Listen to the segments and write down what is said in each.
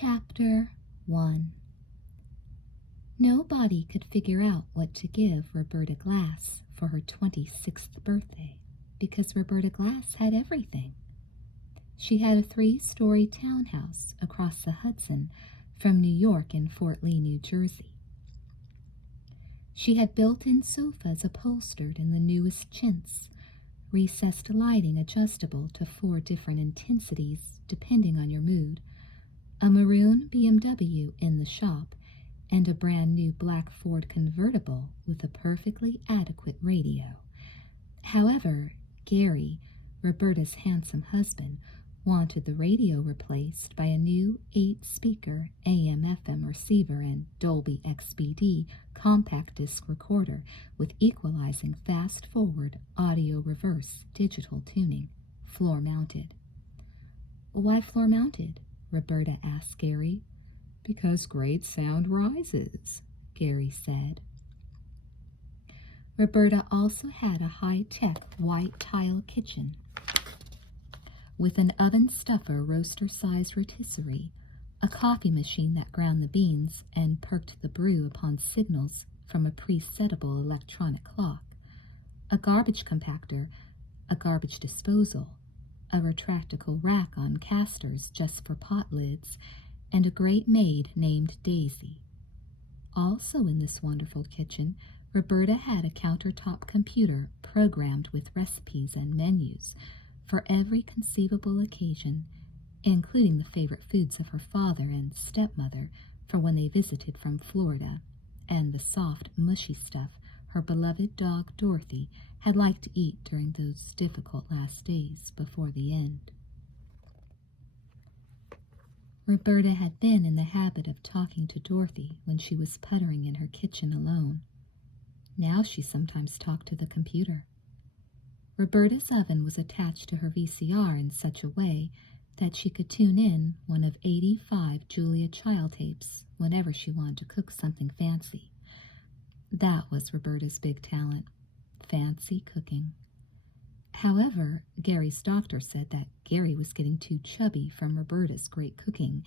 Chapter 1. Nobody could figure out what to give Roberta Glass for her 26th birthday because Roberta Glass had everything. She had a 3-story townhouse across the Hudson from New York and Fort Lee, New Jersey. She had built-in sofas upholstered in the newest chintz, recessed lighting adjustable to 4 different intensities depending on your mood, a maroon BMW in the shop, and a brand new black Ford convertible with a perfectly adequate radio. However, Gary, Roberta's handsome husband, wanted the radio replaced by a new 8-speaker AM/FM receiver and Dolby XBD compact disc recorder with equalizing fast-forward audio reverse digital tuning, floor-mounted. "Why floor-mounted?" Roberta asked Gary. "Because great sound rises," Gary said. Roberta also had a high-tech white tile kitchen with an oven stuffer roaster-sized rotisserie, a coffee machine that ground the beans and perked the brew upon signals from a presettable electronic clock, a garbage compactor, a garbage disposal, a retractable rack on casters just for pot lids, and a great maid named Daisy. Also in this wonderful kitchen, Roberta had a countertop computer programmed with recipes and menus for every conceivable occasion, including the favorite foods of her father and stepmother for when they visited from Florida, and the soft, mushy stuff her beloved dog Dorothy had liked to eat during those difficult last days before the end. Roberta had been in the habit of talking to Dorothy when she was puttering in her kitchen alone. Now she sometimes talked to the computer. Roberta's oven was attached to her VCR in such a way that she could tune in one of 85 Julia Child tapes whenever she wanted to cook something fancy. That was Roberta's big talent, fancy cooking. However, Gary's doctor said that Gary was getting too chubby from Roberta's great cooking,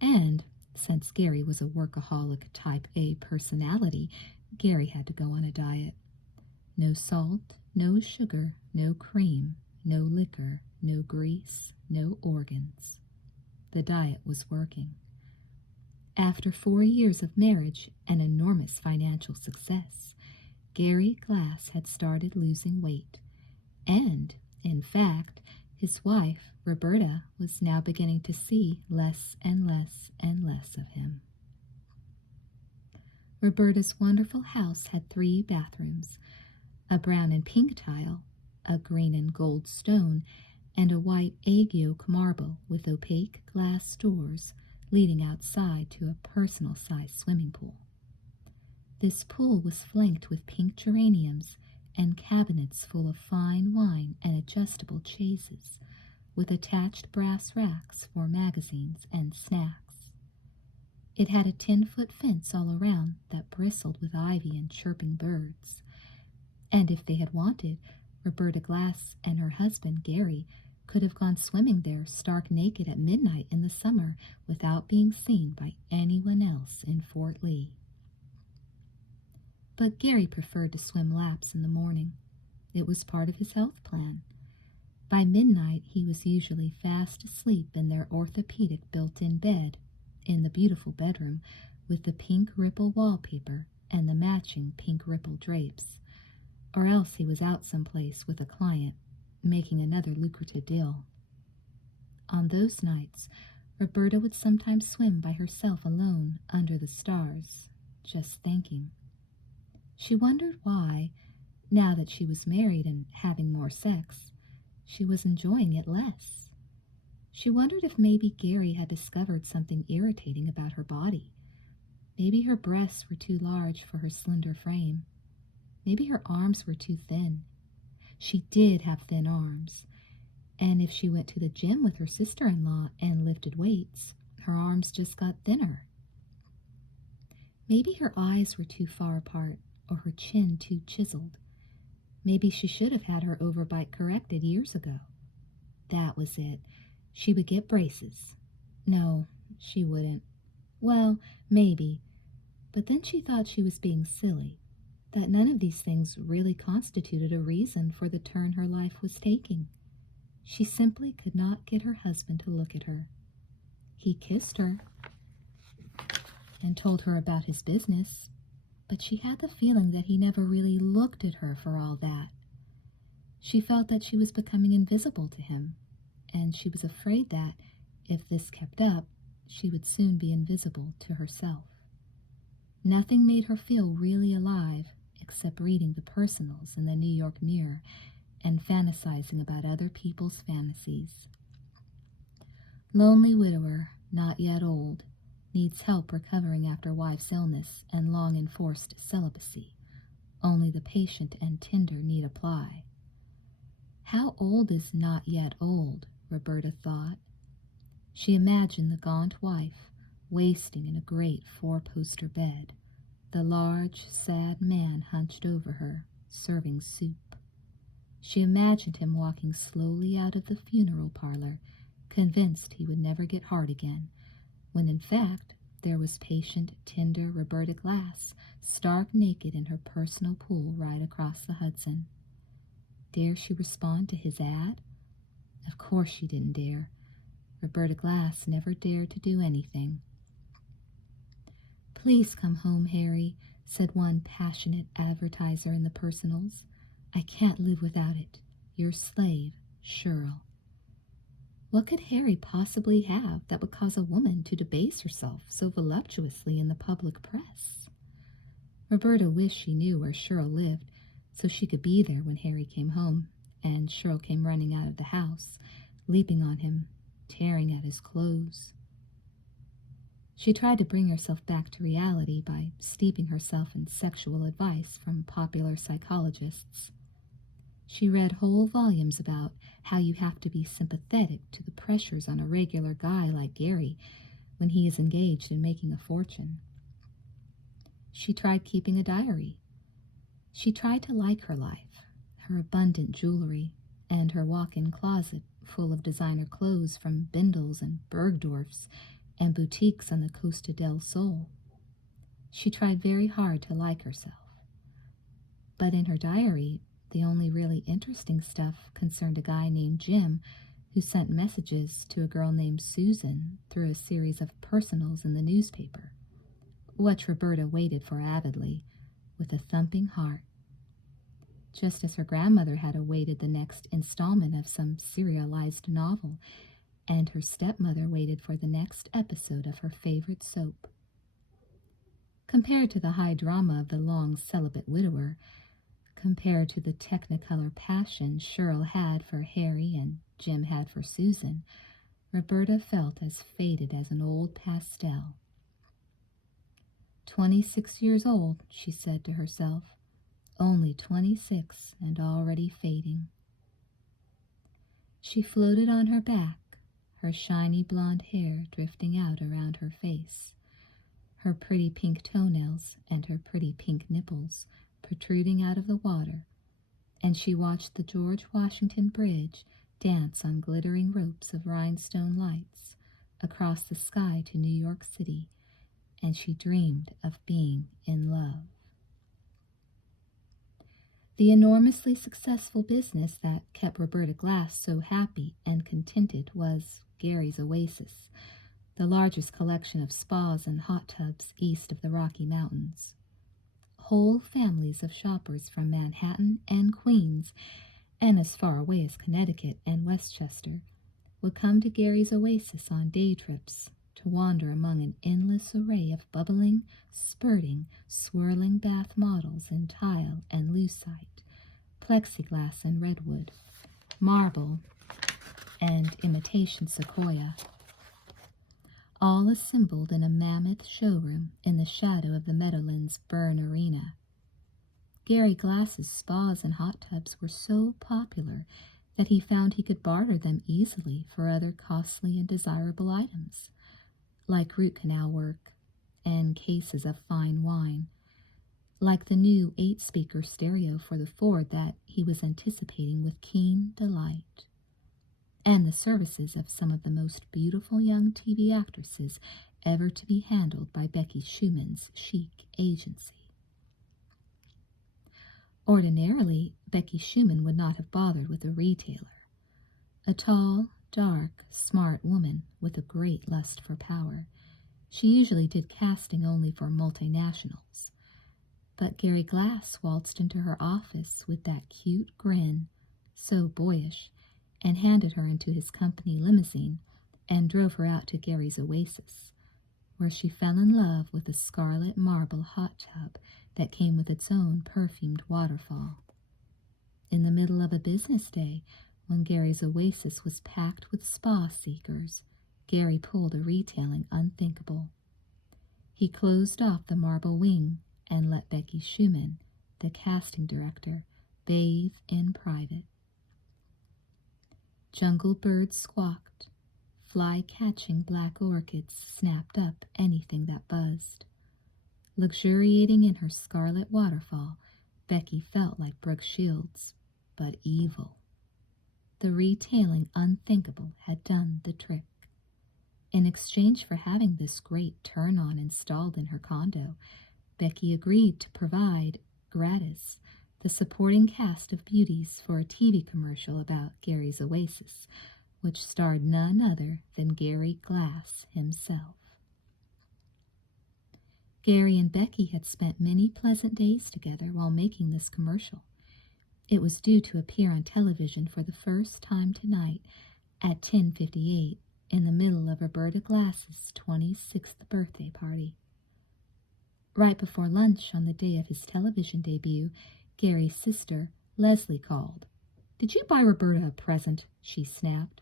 and since Gary was a workaholic type A personality, Gary had to go on a diet. No salt, no sugar, no cream, no liquor, no grease, no organs. The diet was working. After 4 years of marriage and enormous financial success, Gary Glass had started losing weight, and, in fact, his wife, Roberta, was now beginning to see less and less and less of him. Roberta's wonderful house had 3 bathrooms, a brown and pink tile, a green and gold stone, and a white egg yolk marble with opaque glass doors leading outside to a personal-sized swimming pool. This pool was flanked with pink geraniums and cabinets full of fine wine and adjustable chases, with attached brass racks for magazines and snacks. It had a 10-foot fence all around that bristled with ivy and chirping birds. And if they had wanted, Roberta Glass and her husband, Gary, could have gone swimming there stark naked at midnight in the summer without being seen by anyone else in Fort Lee. But Gary preferred to swim laps in the morning. It was part of his health plan. By midnight, he was usually fast asleep in their orthopedic built-in bed in the beautiful bedroom with the pink ripple wallpaper and the matching pink ripple drapes. Or else he was out someplace with a client, making another lucrative deal. On those nights, Roberta would sometimes swim by herself alone under the stars, just thinking. She wondered why, now that she was married and having more sex, she was enjoying it less. She wondered if maybe Gary had discovered something irritating about her body. Maybe her breasts were too large for her slender frame. Maybe her arms were too thin. She did have thin arms, and if she went to the gym with her sister-in-law and lifted weights, her arms just got thinner. Maybe her eyes were too far apart or her chin too chiseled. Maybe she should have had her overbite corrected years ago. That was it. She would get braces. No, she wouldn't. Well, maybe, but then she thought she was being silly, that none of these things really constituted a reason for the turn her life was taking. She simply could not get her husband to look at her. He kissed her and told her about his business, but she had the feeling that he never really looked at her for all that. She felt that she was becoming invisible to him, and she was afraid that, if this kept up, she would soon be invisible to herself. Nothing made her feel really alive except reading the personals in the New York Mirror and fantasizing about other people's fantasies. Lonely widower, not yet old, needs help recovering after wife's illness and long enforced celibacy. Only the patient and tender need apply. How old is not yet old, Roberta thought. She imagined the gaunt wife, wasting in a great four-poster bed, the large, sad man hunched over her, serving soup. She imagined him walking slowly out of the funeral parlor, convinced he would never get hard again, when in fact there was patient, tender Roberta Glass, stark naked in her personal pool right across the Hudson. Dare she respond to his ad? Of course she didn't dare. Roberta Glass never dared to do anything. "Please come home, Harry," said one passionate advertiser in the personals. "I can't live without it. Your slave, Cheryl." What could Harry possibly have that would cause a woman to debase herself so voluptuously in the public press? Roberta wished she knew where Cheryl lived, so she could be there when Harry came home, and Cheryl came running out of the house, leaping on him, tearing at his clothes. She tried to bring herself back to reality by steeping herself in sexual advice from popular psychologists. She read whole volumes about how you have to be sympathetic to the pressures on a regular guy like Gary when he is engaged in making a fortune. She tried keeping a diary. She tried to like her life, her abundant jewelry, and her walk-in closet full of designer clothes from Bindles and Bergdorf's and boutiques on the Costa del Sol. She tried very hard to like herself. But in her diary, the only really interesting stuff concerned a guy named Jim who sent messages to a girl named Susan through a series of personals in the newspaper, which Roberta waited for avidly, with a thumping heart. Just as her grandmother had awaited the next installment of some serialized novel, and her stepmother waited for the next episode of her favorite soap. Compared to the high drama of the long celibate widower, compared to the technicolor passion Cheryl had for Harry and Jim had for Susan, Roberta felt as faded as an old pastel. 26 years old, she said to herself. Only 26 and already fading. She floated on her back, her shiny blonde hair drifting out around her face, her pretty pink toenails and her pretty pink nipples protruding out of the water, and she watched the George Washington Bridge dance on glittering ropes of rhinestone lights across the sky to New York City, and she dreamed of being in love. The enormously successful business that kept Roberta Glass so happy and contented was Gary's Oasis, the largest collection of spas and hot tubs east of the Rocky Mountains. Whole families of shoppers from Manhattan and Queens, and as far away as Connecticut and Westchester, would come to Gary's Oasis on day trips to wander among an endless array of bubbling, spurting, swirling bath models in tile and lucite, plexiglass and redwood, marble and imitation sequoia, all assembled in a mammoth showroom in the shadow of the Meadowlands Burn Arena. Gary Glass's spas and hot tubs were so popular that he found he could barter them easily for other costly and desirable items, like root canal work and cases of fine wine, like the new 8-speaker stereo for the Ford that he was anticipating with keen delight. and the services of some of the most beautiful young TV actresses ever to be handled by Becky Schumann's chic agency. Ordinarily, Becky Schumann would not have bothered with a retailer. A tall, dark, smart woman with a great lust for power, she usually did casting only for multinationals. But Gary Glass waltzed into her office with that cute grin, so boyish, and handed her into his company limousine and drove her out to Gary's Oasis, where she fell in love with a scarlet marble hot tub that came with its own perfumed waterfall. In the middle of a business day, when Gary's Oasis was packed with spa seekers, Gary pulled a retailing unthinkable. He closed off the marble wing and let Becky Schumann, the casting director, bathe in private. Jungle birds squawked. Fly-catching black orchids snapped up anything that buzzed. Luxuriating in her scarlet waterfall, Becky felt like Brooke Shields, but evil. The retailing unthinkable had done the trick. In exchange for having this great turn-on installed in her condo, Becky agreed to provide, gratis, the supporting cast of beauties for a TV commercial about Gary's Oasis, which starred none other than Gary Glass himself. Gary and Becky had spent many pleasant days together while making this commercial. It was due to appear on television for the first time tonight at 10:58 in the middle of Roberta Glass's 26th birthday party. Right before lunch on the day of his television debut, Gary's sister, Leslie, called. "Did you buy Roberta a present?" she snapped.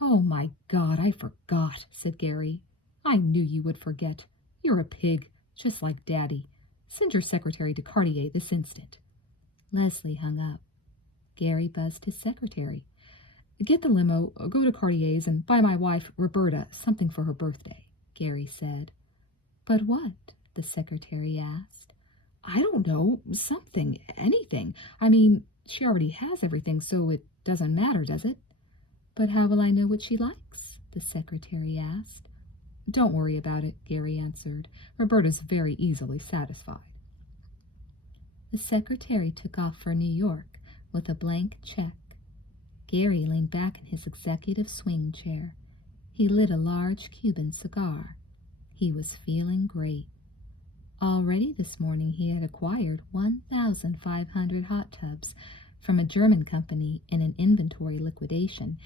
"Oh, my God, I forgot," said Gary. "I knew you would forget. You're a pig, just like Daddy. Send your secretary to Cartier this instant." Leslie hung up. Gary buzzed his secretary. "Get the limo, go to Cartier's, and buy my wife, Roberta, something for her birthday," Gary said. "But what?" the secretary asked. "I don't know, something, anything. I mean, she already has everything, so it doesn't matter, does it?" "But how will I know what she likes?" the secretary asked. "Don't worry about it," Gary answered. "Roberta's very easily satisfied." The secretary took off for New York with a blank check. Gary leaned back in his executive swing chair. He lit a large Cuban cigar. He was feeling great. Already this morning he had acquired 1,500 hot tubs from a German company in an inventory liquidation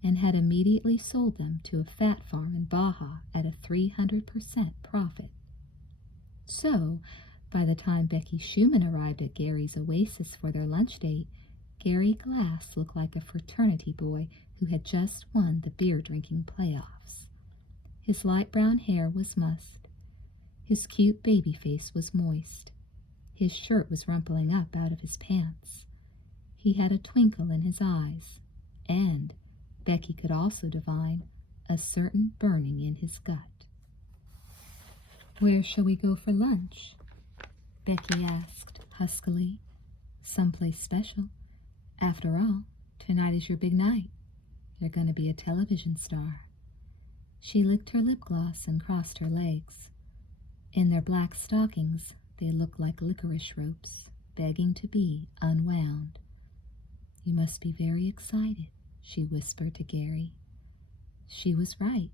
and had immediately sold them to a fat farm in Baja at a 300% profit. So, by the time Becky Schumann arrived at Gary's Oasis for their lunch date, Gary Glass looked like a fraternity boy who had just won the beer-drinking playoffs. His light brown hair was mussed. His cute baby face was moist. His shirt was rumpling up out of his pants. He had a twinkle in his eyes, and, Becky could also divine, a certain burning in his gut. "Where shall we go for lunch?" Becky asked huskily. "Someplace special. After all, tonight is your big night. You're going to be a television star." She licked her lip gloss and crossed her legs. In their black stockings, they looked like licorice ropes, begging to be unwound. "You must be very excited," she whispered to Gary. She was right.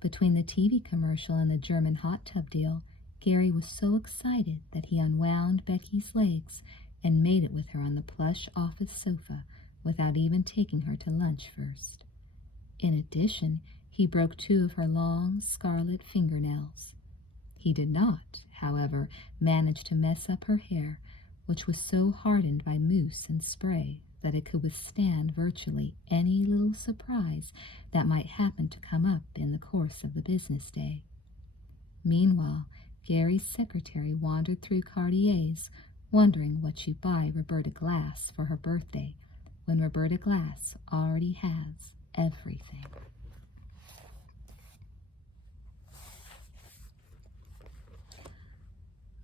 Between the TV commercial and the German hot tub deal, Gary was so excited that he unwound Becky's legs and made it with her on the plush office sofa without even taking her to lunch first. In addition, he broke 2 of her long, scarlet fingernails. He did not, however, manage to mess up her hair, which was so hardened by mousse and spray that it could withstand virtually any little surprise that might happen to come up in the course of the business day. Meanwhile, Gary's secretary wandered through Cartier's, wondering what she'd buy Roberta Glass for her birthday, when Roberta Glass already has everything.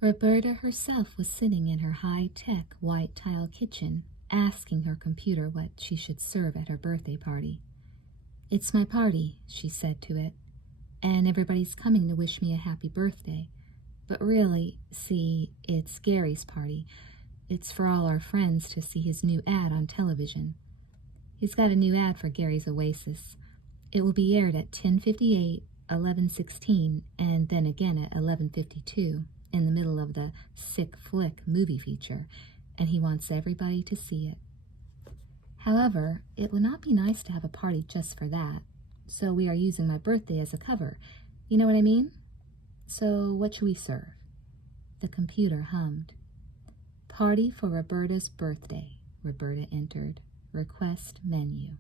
Roberta herself was sitting in her high-tech white tile kitchen, asking her computer what she should serve at her birthday party. "It's my party," she said to it, "and everybody's coming to wish me a happy birthday. But really, see, it's Gary's party. It's for all our friends to see his new ad on television. He's got a new ad for Gary's Oasis. It will be aired at 10:58, 11:16, and then again at 11:52, in the middle of the Sick Flick movie feature, and he wants everybody to see it. However, it would not be nice to have a party just for that, so we are using my birthday as a cover. You know what I mean? So what should we serve?" The computer hummed. "Party for Roberta's birthday," Roberta entered. "Request menu."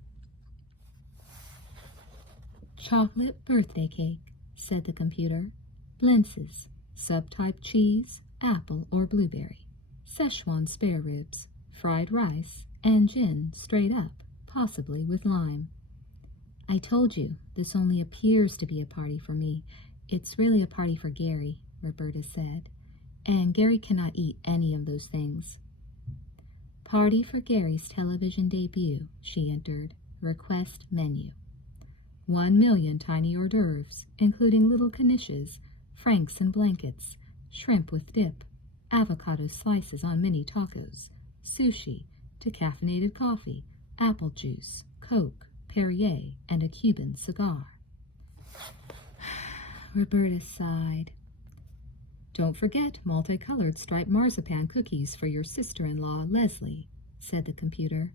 "Chocolate birthday cake," said the computer. "Blintzes, subtype cheese, apple or blueberry, Szechuan spare ribs, fried rice, and gin straight up, possibly with lime." "I told you, this only appears to be a party for me. It's really a party for Gary," Roberta said, "and Gary cannot eat any of those things." "Party for Gary's television debut," she entered. "Request menu. 1,000,000 tiny hors d'oeuvres, including little knishes, franks and blankets, shrimp with dip, avocado slices on mini tacos, sushi, decaffeinated coffee, apple juice, Coke, Perrier, and a Cuban cigar." Roberta sighed. "Don't forget multicolored striped marzipan cookies for your sister-in-law, Leslie," said the computer.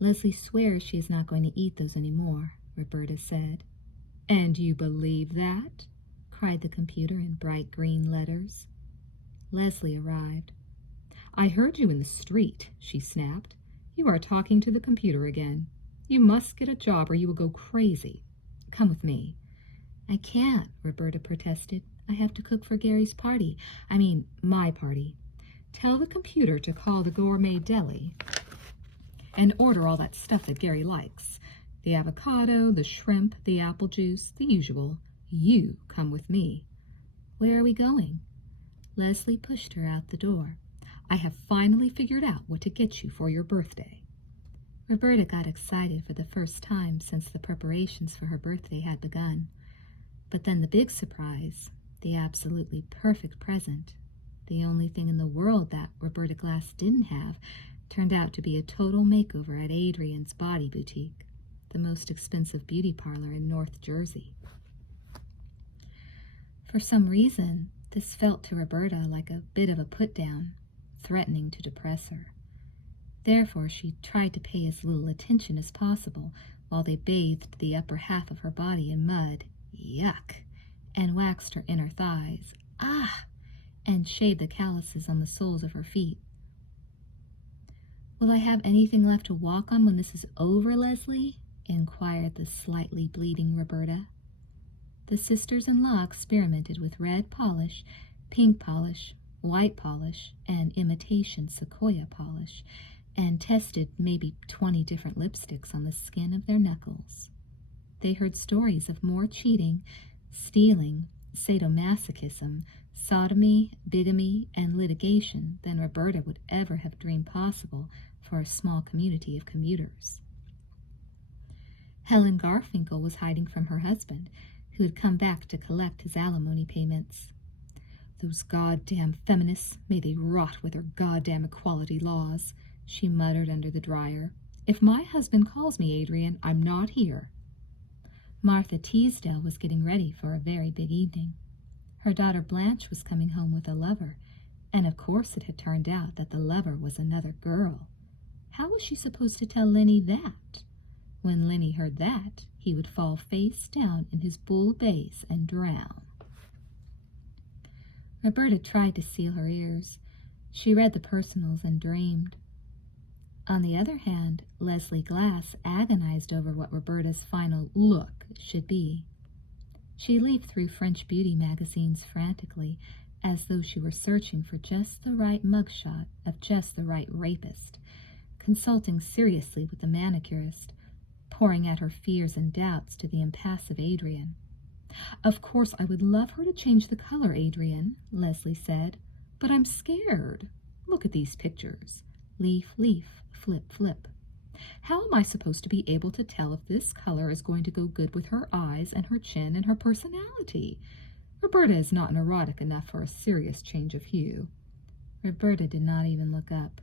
"Leslie swears she is not going to eat those anymore," Roberta said. "And you believe that?" cried the computer in bright green letters. Leslie arrived. "I heard you in the street," she snapped. "You are talking to the computer again. You must get a job or you will go crazy. Come with me." "I can't," Roberta protested. "I have to cook for Gary's party. I mean, my party. Tell the computer to call the gourmet deli and order all that stuff that Gary likes. The avocado, the shrimp, the apple juice, the usual. You come with me." "Where are we going?" Leslie pushed her out the door. "I have finally figured out what to get you for your birthday." Roberta got excited for the first time since the preparations for her birthday had begun. But then the big surprise, the absolutely perfect present, the only thing in the world that Roberta Glass didn't have, turned out to be a total makeover at Adrian's Body Boutique, the most expensive beauty parlor in North Jersey. For some reason, this felt to Roberta like a bit of a put-down, threatening to depress her. Therefore, she tried to pay as little attention as possible while they bathed the upper half of her body in mud, yuck, and waxed her inner thighs, ah, and shaved the calluses on the soles of her feet. "Will I have anything left to walk on when this is over, Leslie?" inquired the slightly bleeding Roberta. The sisters-in-law experimented with red polish, pink polish, white polish, and imitation sequoia polish, and tested maybe 20 different lipsticks on the skin of their knuckles. They heard stories of more cheating, stealing, sadomasochism, sodomy, bigamy, and litigation than Roberta would ever have dreamed possible for a small community of commuters. Helen Garfinkel was hiding from her husband, who had come back to collect his alimony payments. "Those goddamn feminists, may they rot with their goddamn equality laws," she muttered under the dryer. "If my husband calls me, Adrian, I'm not here." Martha Teasdale was getting ready for a very big evening. Her daughter Blanche was coming home with a lover, and of course it had turned out that the lover was another girl. How was she supposed to tell Lenny that? When Lenny heard that, he would fall face down in his bull base and drown. Roberta tried to seal her ears. She read the personals and dreamed. On the other hand, Leslie Glass agonized over what Roberta's final look should be. She leafed through French beauty magazines frantically, as though she were searching for just the right mugshot of just the right rapist, consulting seriously with the manicurist, pouring out her fears and doubts to the impassive Adrian. "Of course, I would love her to change the color, Adrian," Leslie said, "but I'm scared. Look at these pictures. Leaf, leaf, flip, flip. How am I supposed to be able to tell if this color is going to go good with her eyes and her chin and her personality? Roberta is not neurotic enough for a serious change of hue. Roberta did not even look up.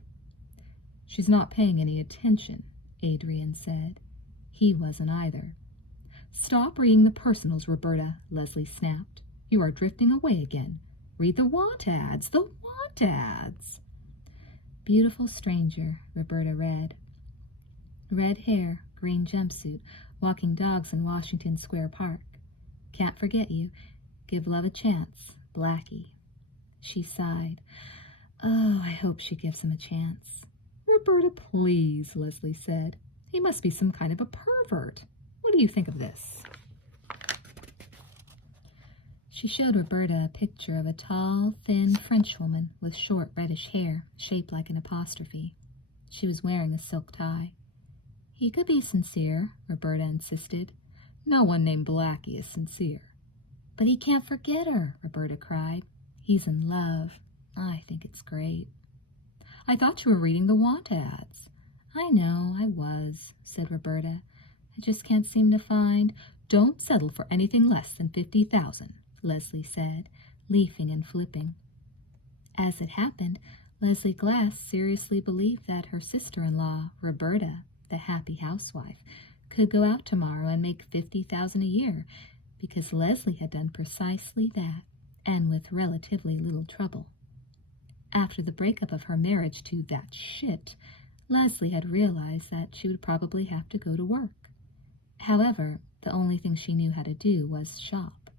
She's not paying any attention, Adrian said. He wasn't either. Stop reading the personals, Roberta, Leslie snapped. You are drifting away again. Read the want ads, the want ads. Beautiful stranger, Roberta read. Red hair, green jumpsuit, walking dogs in Washington Square Park. Can't forget you. Give love a chance, Blackie. She sighed. Oh, I hope she gives him a chance. Roberta, please, Leslie said. He must be some kind of a pervert. What do you think of this? She showed Roberta a picture of a tall, thin Frenchwoman with short reddish hair shaped like an apostrophe. She was wearing a silk tie. He could be sincere, Roberta insisted. No one named Blackie is sincere. But he can't forget her, Roberta cried. He's in love. I think it's great. I thought you were reading the want ads. I know, I was, said Roberta. I just can't seem to find. Don't settle for anything less than 50,000, Leslie said, leafing and flipping. As it happened, Leslie Glass seriously believed that her sister-in-law, Roberta, the happy housewife, could go out tomorrow and make 50,000 a year, because Leslie had done precisely that, and with relatively little trouble. After the breakup of her marriage to that shit, Leslie had realized that she would probably have to go to work. However, the only thing she knew how to do was shop.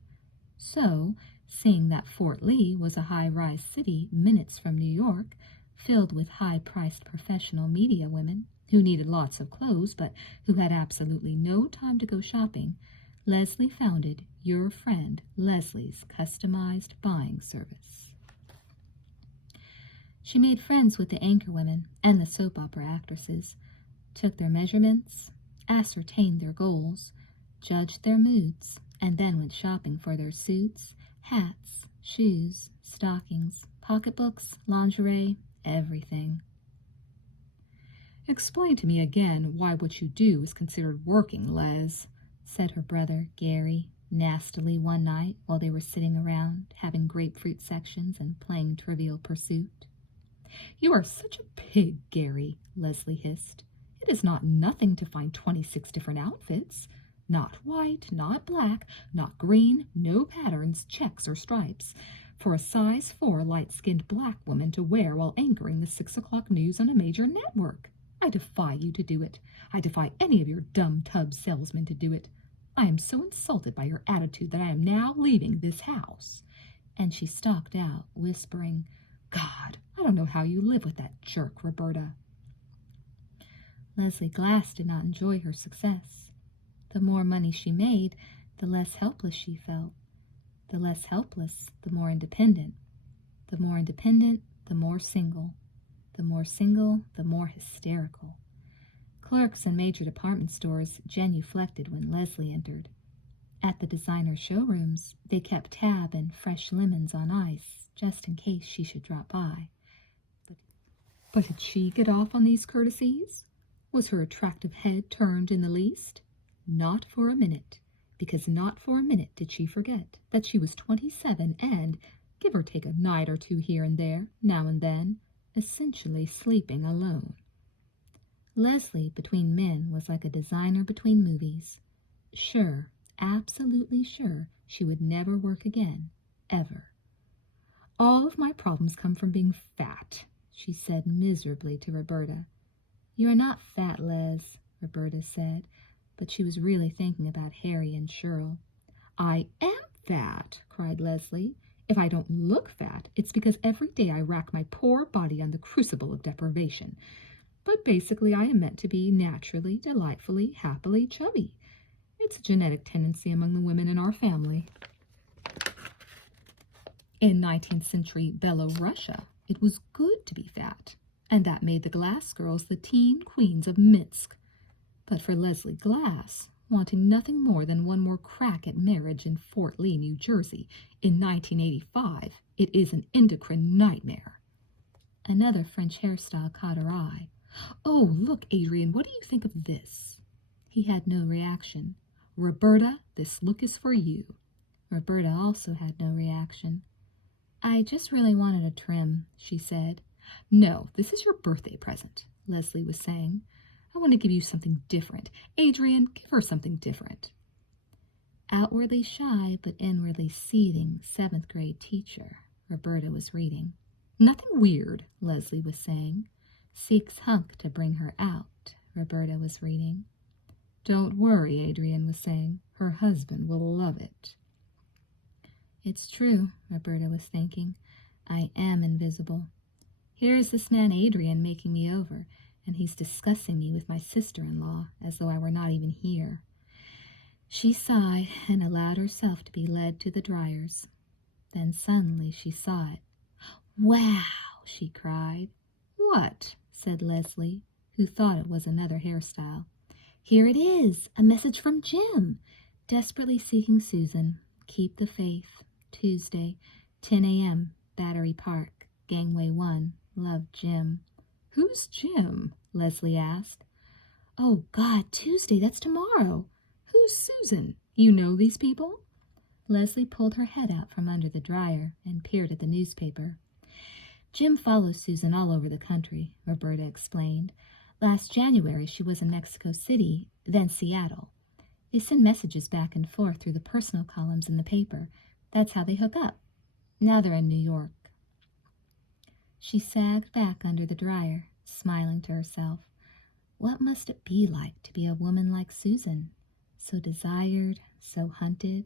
So, seeing that Fort Lee was a high-rise city minutes from New York, filled with high-priced professional media women who needed lots of clothes but who had absolutely no time to go shopping, Leslie founded Your Friend Leslie's customized buying service. She made friends with the anchorwomen and the soap opera actresses, took their measurements, ascertained their goals, judged their moods, and then went shopping for their suits, hats, shoes, stockings, pocketbooks, lingerie, everything. Explain to me again why what you do is considered working, Les, said her brother, Gary, nastily one night while they were sitting around, having grapefruit sections and playing Trivial Pursuit. You are such a pig, Gary, Leslie hissed. It is not nothing to find 26 different outfits. Not white, not black, not green, no patterns, checks, or stripes, for a size 4 light-skinned black woman to wear while anchoring the 6 o'clock news on a major network. I defy you to do it. I defy any of your dumb tub salesmen to do it. I am so insulted by your attitude that I am now leaving this house. And she stalked out, whispering, God, I don't know how you live with that jerk, Roberta. Leslie Glass did not enjoy her success. The more money she made, the less helpless she felt. The less helpless, the more independent. The more independent, the more single. The more single, the more hysterical. Clerks in major department stores genuflected when Leslie entered. At the designer showrooms, they kept tab and fresh lemons on ice, just in case she should drop by. But did she get off on these courtesies? Was her attractive head turned in the least? Not for a minute, because not for a minute did she forget that she was 27 and, give or take a night or two here and there, now and then, essentially sleeping alone. Leslie between men was like a designer between movies. Sure, absolutely sure, she would never work again, ever. All of my problems come from being fat, she said miserably to Roberta. You are not fat, Les, Roberta said, but she was really thinking about Harry and Cheryl. I am fat, cried Leslie. If I don't look fat, it's because every day I rack my poor body on the crucible of deprivation. But basically I am meant to be naturally, delightfully, happily chubby. It's a genetic tendency among the women in our family. In 19th century Belorussia, it was good to be fat, and that made the Glass girls the teen queens of Minsk. But for Leslie Glass, wanting nothing more than one more crack at marriage in Fort Lee, New Jersey, in 1985, it is an endocrine nightmare. Another French hairstyle caught her eye. "Oh, look, Adrian, what do you think of this?" He had no reaction. "Roberta, this look is for you." Roberta also had no reaction. "I just really wanted a trim," she said. "No, this is your birthday present," Leslie was saying. "I want to give you something different. Adrian, give her something different." Outwardly shy but inwardly seething seventh grade teacher, Roberta was reading. "Nothing weird," Leslie was saying. "Seeks hunk to bring her out," Roberta was reading. "Don't worry," Adrian was saying. "Her husband will love it." "It's true," Roberta was thinking. "I am invisible. Here's this man Adrian making me over, and he's discussing me with my sister-in-law as though I were not even here." She sighed and allowed herself to be led to the dryers. Then suddenly she saw it. "Wow!" she cried. "What?" said Leslie, who thought it was another hairstyle. "Here it is, a message from Jim. Desperately seeking Susan. Keep the faith. Tuesday, 10 a.m., Battery Park, Gangway 1. Love, Jim." "Who's Jim?" Leslie asked. "Oh, God, Tuesday, that's tomorrow. Who's Susan? You know these people?" Leslie pulled her head out from under the dryer and peered at the newspaper. "Jim follows Susan all over the country," Roberta explained. "Last January she was in Mexico City, then Seattle. They send messages back and forth through the personal columns in the paper. That's how they hook up. Now they're in New York." She sagged back under the dryer, smiling to herself. What must it be like to be a woman like Susan? So desired, so hunted.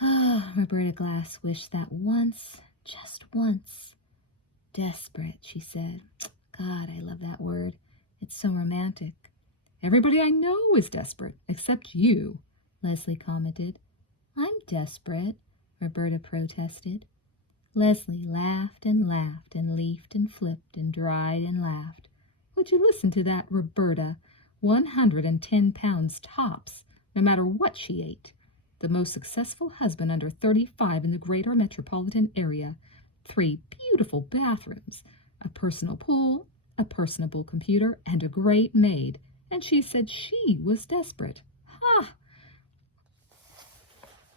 Ah, Roberta Glass wished that once, just once. "Desperate," she said. "God, I love that word. It's so romantic." "Everybody I know is desperate, except you," Leslie commented. "I'm desperate," Roberta protested. Leslie laughed and laughed and leafed and flipped and dried and laughed. "Would you listen to that, Roberta? 110 pounds tops, no matter what she ate. The most successful husband under 35 in the greater metropolitan area. 3 beautiful bathrooms, a personal pool, a personable computer, and a great maid. And she said she was desperate. Ha!"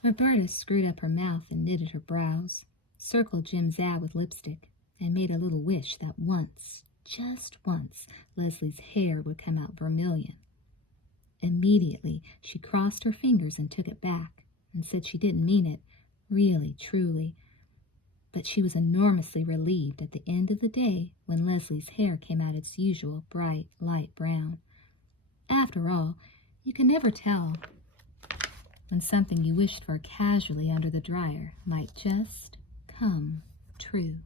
Roberta screwed up her mouth and knitted her brows, circled Jim's ad with lipstick, and made a little wish that once, just once, Leslie's hair would come out vermilion. Immediately, she crossed her fingers and took it back, and said she didn't mean it, really, truly. But she was enormously relieved at the end of the day when Leslie's hair came out its usual bright, light brown. After all, you can never tell when something you wished for casually under the dryer might just come true.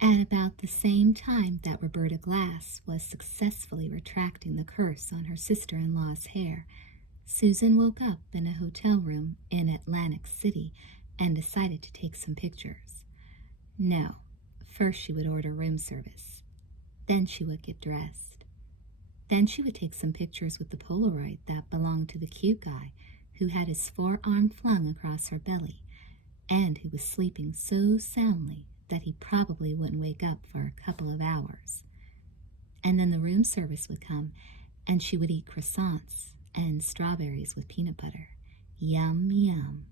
At about the same time that Roberta Glass was successfully retracting the curse on her sister-in-law's hair, Susan woke up in a hotel room in Atlantic City and decided to take some pictures. No, first she would order room service. Then she would get dressed. Then she would take some pictures with the Polaroid that belonged to the cute guy who had his forearm flung across her belly and who was sleeping so soundly that he probably wouldn't wake up for a couple of hours. And then the room service would come, and she would eat croissants and strawberries with peanut butter. Yum, yum.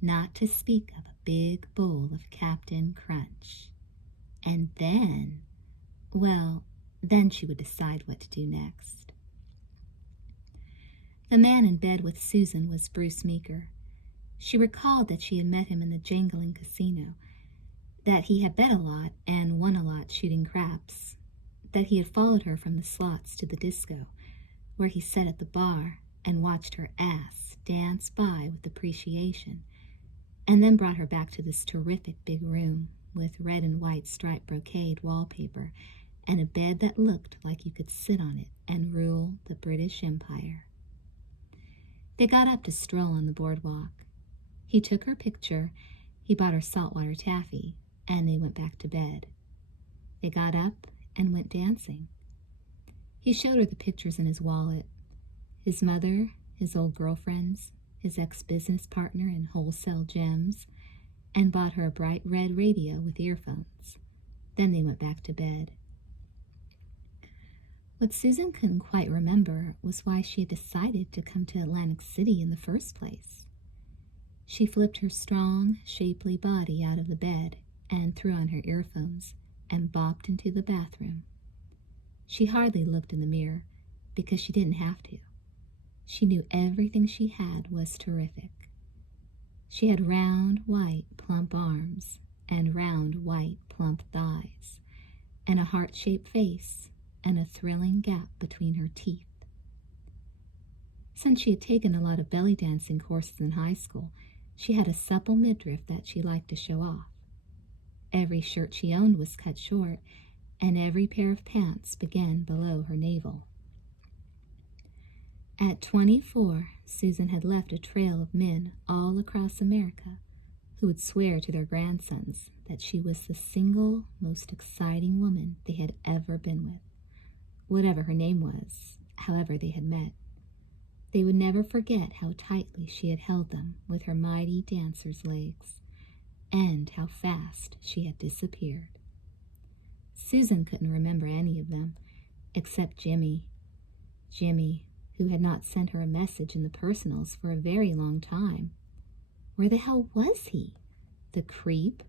Not to speak of a big bowl of Captain Crunch. And then, well, then she would decide what to do next. The man in bed with Susan was Bruce Meeker. She recalled that she had met him in the jangling casino, that he had bet a lot and won a lot shooting craps, that he had followed her from the slots to the disco, where he sat at the bar and watched her ass dance by with appreciation, and then brought her back to this terrific big room with red and white striped brocade wallpaper and a bed that looked like you could sit on it and rule the British Empire. They got up to stroll on the boardwalk. He took her picture, he bought her saltwater taffy, and they went back to bed. They got up and went dancing. He showed her the pictures in his wallet. His mother, his old girlfriends, his ex-business partner in wholesale gems, and bought her a bright red radio with earphones. Then they went back to bed. What Susan couldn't quite remember was why she had decided to come to Atlantic City in the first place. She flipped her strong, shapely body out of the bed and threw on her earphones and bopped into the bathroom. She hardly looked in the mirror because she didn't have to. She knew everything she had was terrific. She had round, white, plump arms and round, white, plump thighs and a heart-shaped face and a thrilling gap between her teeth. Since she had taken a lot of belly dancing courses in high school, she had a supple midriff that she liked to show off. Every shirt she owned was cut short, and every pair of pants began below her navel. At 24, Susan had left a trail of men all across America who would swear to their grandsons that she was the single most exciting woman they had ever been with, whatever her name was, however they had met. They would never forget how tightly she had held them with her mighty dancer's legs, and how fast she had disappeared. Susan couldn't remember any of them, except Jimmy, who had not sent her a message in the personals for a very long time. Where the hell was he? The creep?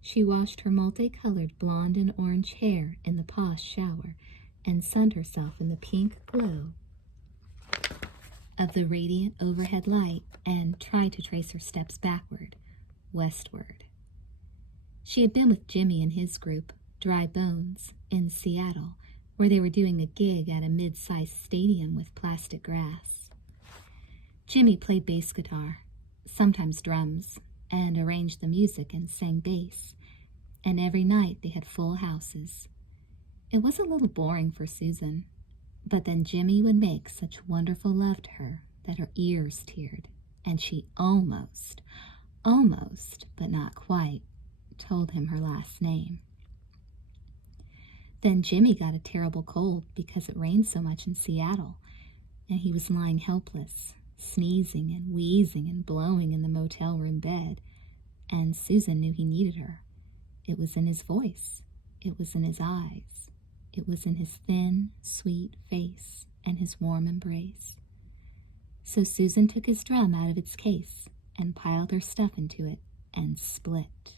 She washed her multicolored blonde and orange hair in the posh shower and sunned herself in the pink glow of the radiant overhead light and tried to trace her steps backward, westward. She had been with Jimmy and his group, Dry Bones, in Seattle, where they were doing a gig at a mid-sized stadium with plastic grass. Jimmy played bass guitar, sometimes drums, and arranged the music and sang bass, and every night they had full houses. It was a little boring for Susan, but then Jimmy would make such wonderful love to her that her ears teared, and she almost, but not quite, told him her last name. Then Jimmy got a terrible cold because it rained so much in Seattle, and he was lying helpless, sneezing and wheezing and blowing in the motel room bed, and Susan knew he needed her. It was in his voice. It was in his eyes. It was in his thin, sweet face and his warm embrace. So Susan took his drum out of its case and piled her stuff into it and split.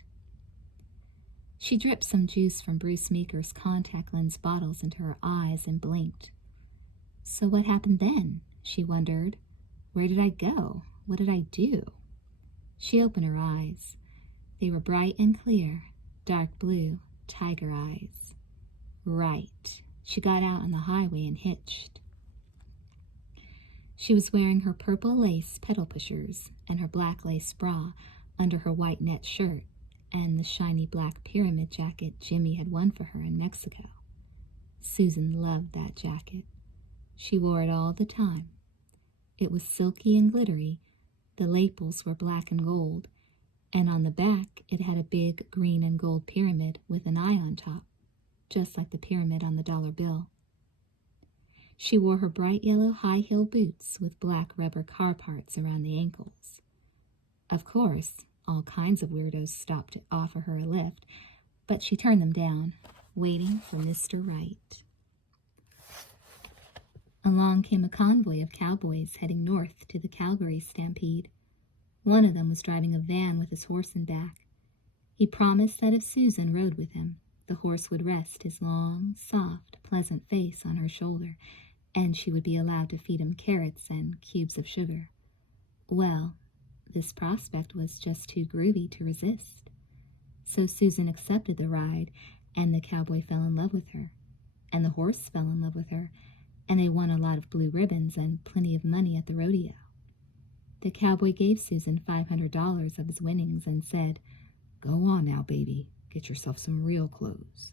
She dripped some juice from Bruce Meeker's contact lens bottles into her eyes and blinked. So what happened then? She wondered. Where did I go? What did I do? She opened her eyes. They were bright and clear, dark blue, tiger eyes. Right. She got out on the highway and hitched. She was wearing her purple lace pedal pushers and her black lace bra under her white net shirt and the shiny black pyramid jacket Jimmy had won for her in Mexico. Susan loved that jacket. She wore it all the time. It was silky and glittery. The lapels were black and gold, and on the back it had a big green and gold pyramid with an eye on top, just like the pyramid on the dollar bill. She wore her bright yellow high-heel boots with black rubber car parts around the ankles. Of course, all kinds of weirdos stopped to offer her a lift, but she turned them down, waiting for Mr. Right. Along came a convoy of cowboys heading north to the Calgary Stampede. One of them was driving a van with his horse in back. He promised that if Susan rode with him, the horse would rest his long, soft, pleasant face on her shoulder, and she would be allowed to feed him carrots and cubes of sugar. Well, this prospect was just too groovy to resist. So Susan accepted the ride, and the cowboy fell in love with her, and the horse fell in love with her, and they won a lot of blue ribbons and plenty of money at the rodeo. The cowboy gave Susan $500 of his winnings and said, "Go on now, baby. Get yourself some real clothes."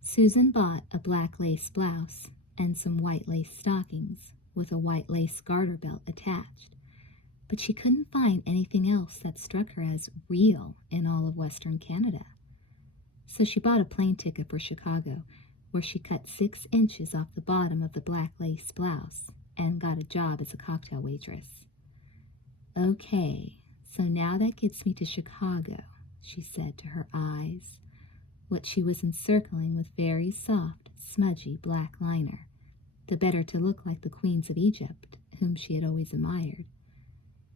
Susan bought a black lace blouse and some white lace stockings with a white lace garter belt attached, but she couldn't find anything else that struck her as real in all of Western Canada. So she bought a plane ticket for Chicago, where she cut 6 inches off the bottom of the black lace blouse and got a job as a cocktail waitress. Okay, So now that gets me to Chicago, she said to her eyes, what she was encircling with very soft, smudgy black liner, the better to look like the queens of Egypt, whom she had always admired.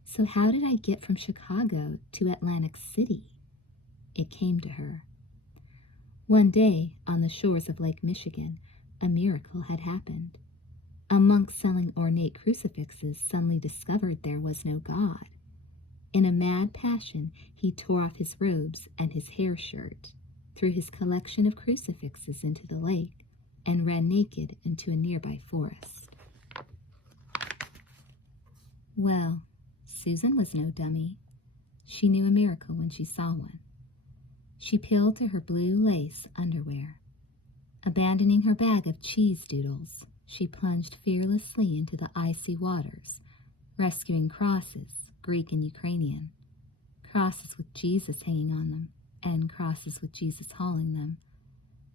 So how did I get from Chicago to Atlantic City? It came to her. One day, on the shores of Lake Michigan, a miracle had happened. A monk selling ornate crucifixes suddenly discovered there was no God. In a mad passion, he tore off his robes and his hair shirt, threw his collection of crucifixes into the lake, and ran naked into a nearby forest. Well, Susan was no dummy. She knew a miracle when she saw one. She peeled to her blue lace underwear. Abandoning her bag of cheese doodles, she plunged fearlessly into the icy waters, rescuing crosses, Greek and Ukrainian, crosses with Jesus hanging on them, and crosses with Jesus hauling them,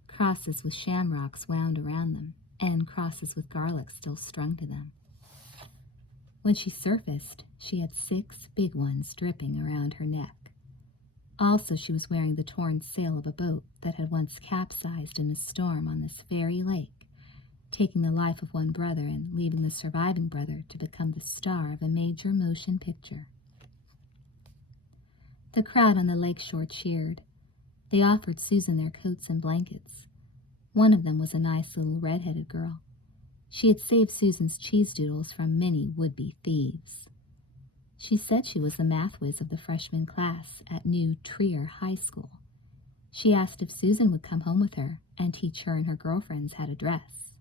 crosses with shamrocks wound around them, and crosses with garlic still strung to them. When she surfaced, she had 6 big ones dripping around her neck. Also, she was wearing the torn sail of a boat that had once capsized in a storm on this very lake, taking the life of one brother and leaving the surviving brother to become the star of a major motion picture. The crowd on the lakeshore cheered. They offered Susan their coats and blankets. One of them was a nice little red-headed girl. She had saved Susan's cheese doodles from many would-be thieves. She said she was the math whiz of the freshman class at New Trier High School. She asked if Susan would come home with her and teach her and her girlfriends how to dress.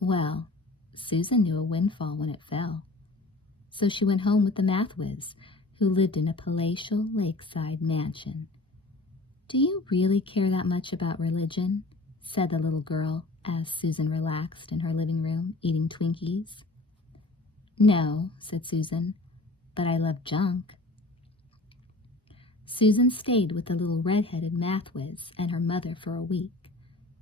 Well, Susan knew a windfall when it fell. So she went home with the math whiz, who lived in a palatial lakeside mansion. "Do you really care that much about religion?" said the little girl as Susan relaxed in her living room eating Twinkies. "No," said Susan, "but I love junk." Susan stayed with the little red-headed math whiz and her mother for a week,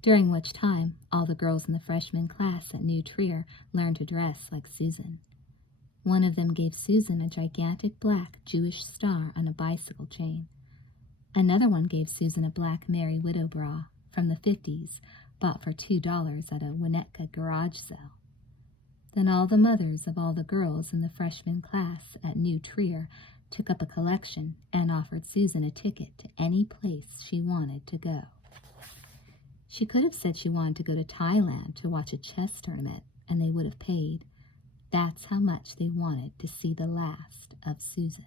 during which time all the girls in the freshman class at New Trier learned to dress like Susan. One of them gave Susan a gigantic black Jewish star on a bicycle chain. Another one gave Susan a black Merry Widow bra from the 50s, bought for $2 at a Winnetka garage sale. Then all the mothers of all the girls in the freshman class at New Trier took up a collection and offered Susan a ticket to any place she wanted to go. She could have said she wanted to go to Thailand to watch a chess tournament, and they would have paid. That's how much they wanted to see the last of Susan.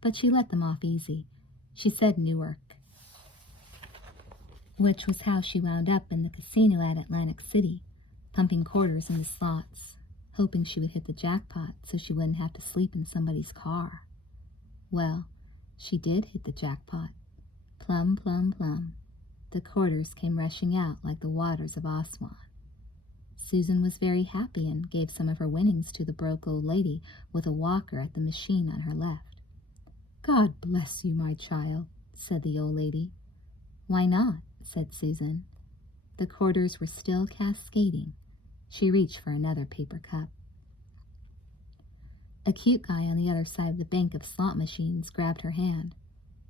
But she let them off easy. She said Newark, which was how she wound up in the casino at Atlantic City, pumping quarters into slots, hoping she would hit the jackpot so she wouldn't have to sleep in somebody's car. Well, she did hit the jackpot. Plum, plum, plum. The quarters came rushing out like the waters of Aswan. Susan was very happy and gave some of her winnings to the broke old lady with a walker at the machine on her left. "God bless you, my child," said the old lady. "Why not?" said Susan. The quarters were still cascading. She reached for another paper cup. A cute guy on the other side of the bank of slot machines grabbed her hand.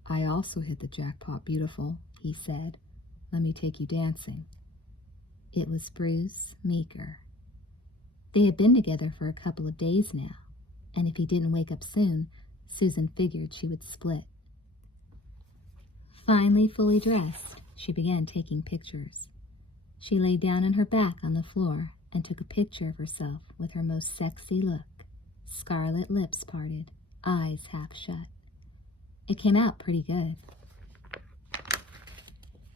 "I also hit the jackpot, beautiful," he said. "Let me take you dancing." It was Bruce Meeker. They had been together for a couple of days now, and if he didn't wake up soon, Susan figured she would split. Finally fully dressed, she began taking pictures. She lay down on her back on the floor and took a picture of herself with her most sexy look, scarlet lips parted, eyes half shut. It came out pretty good.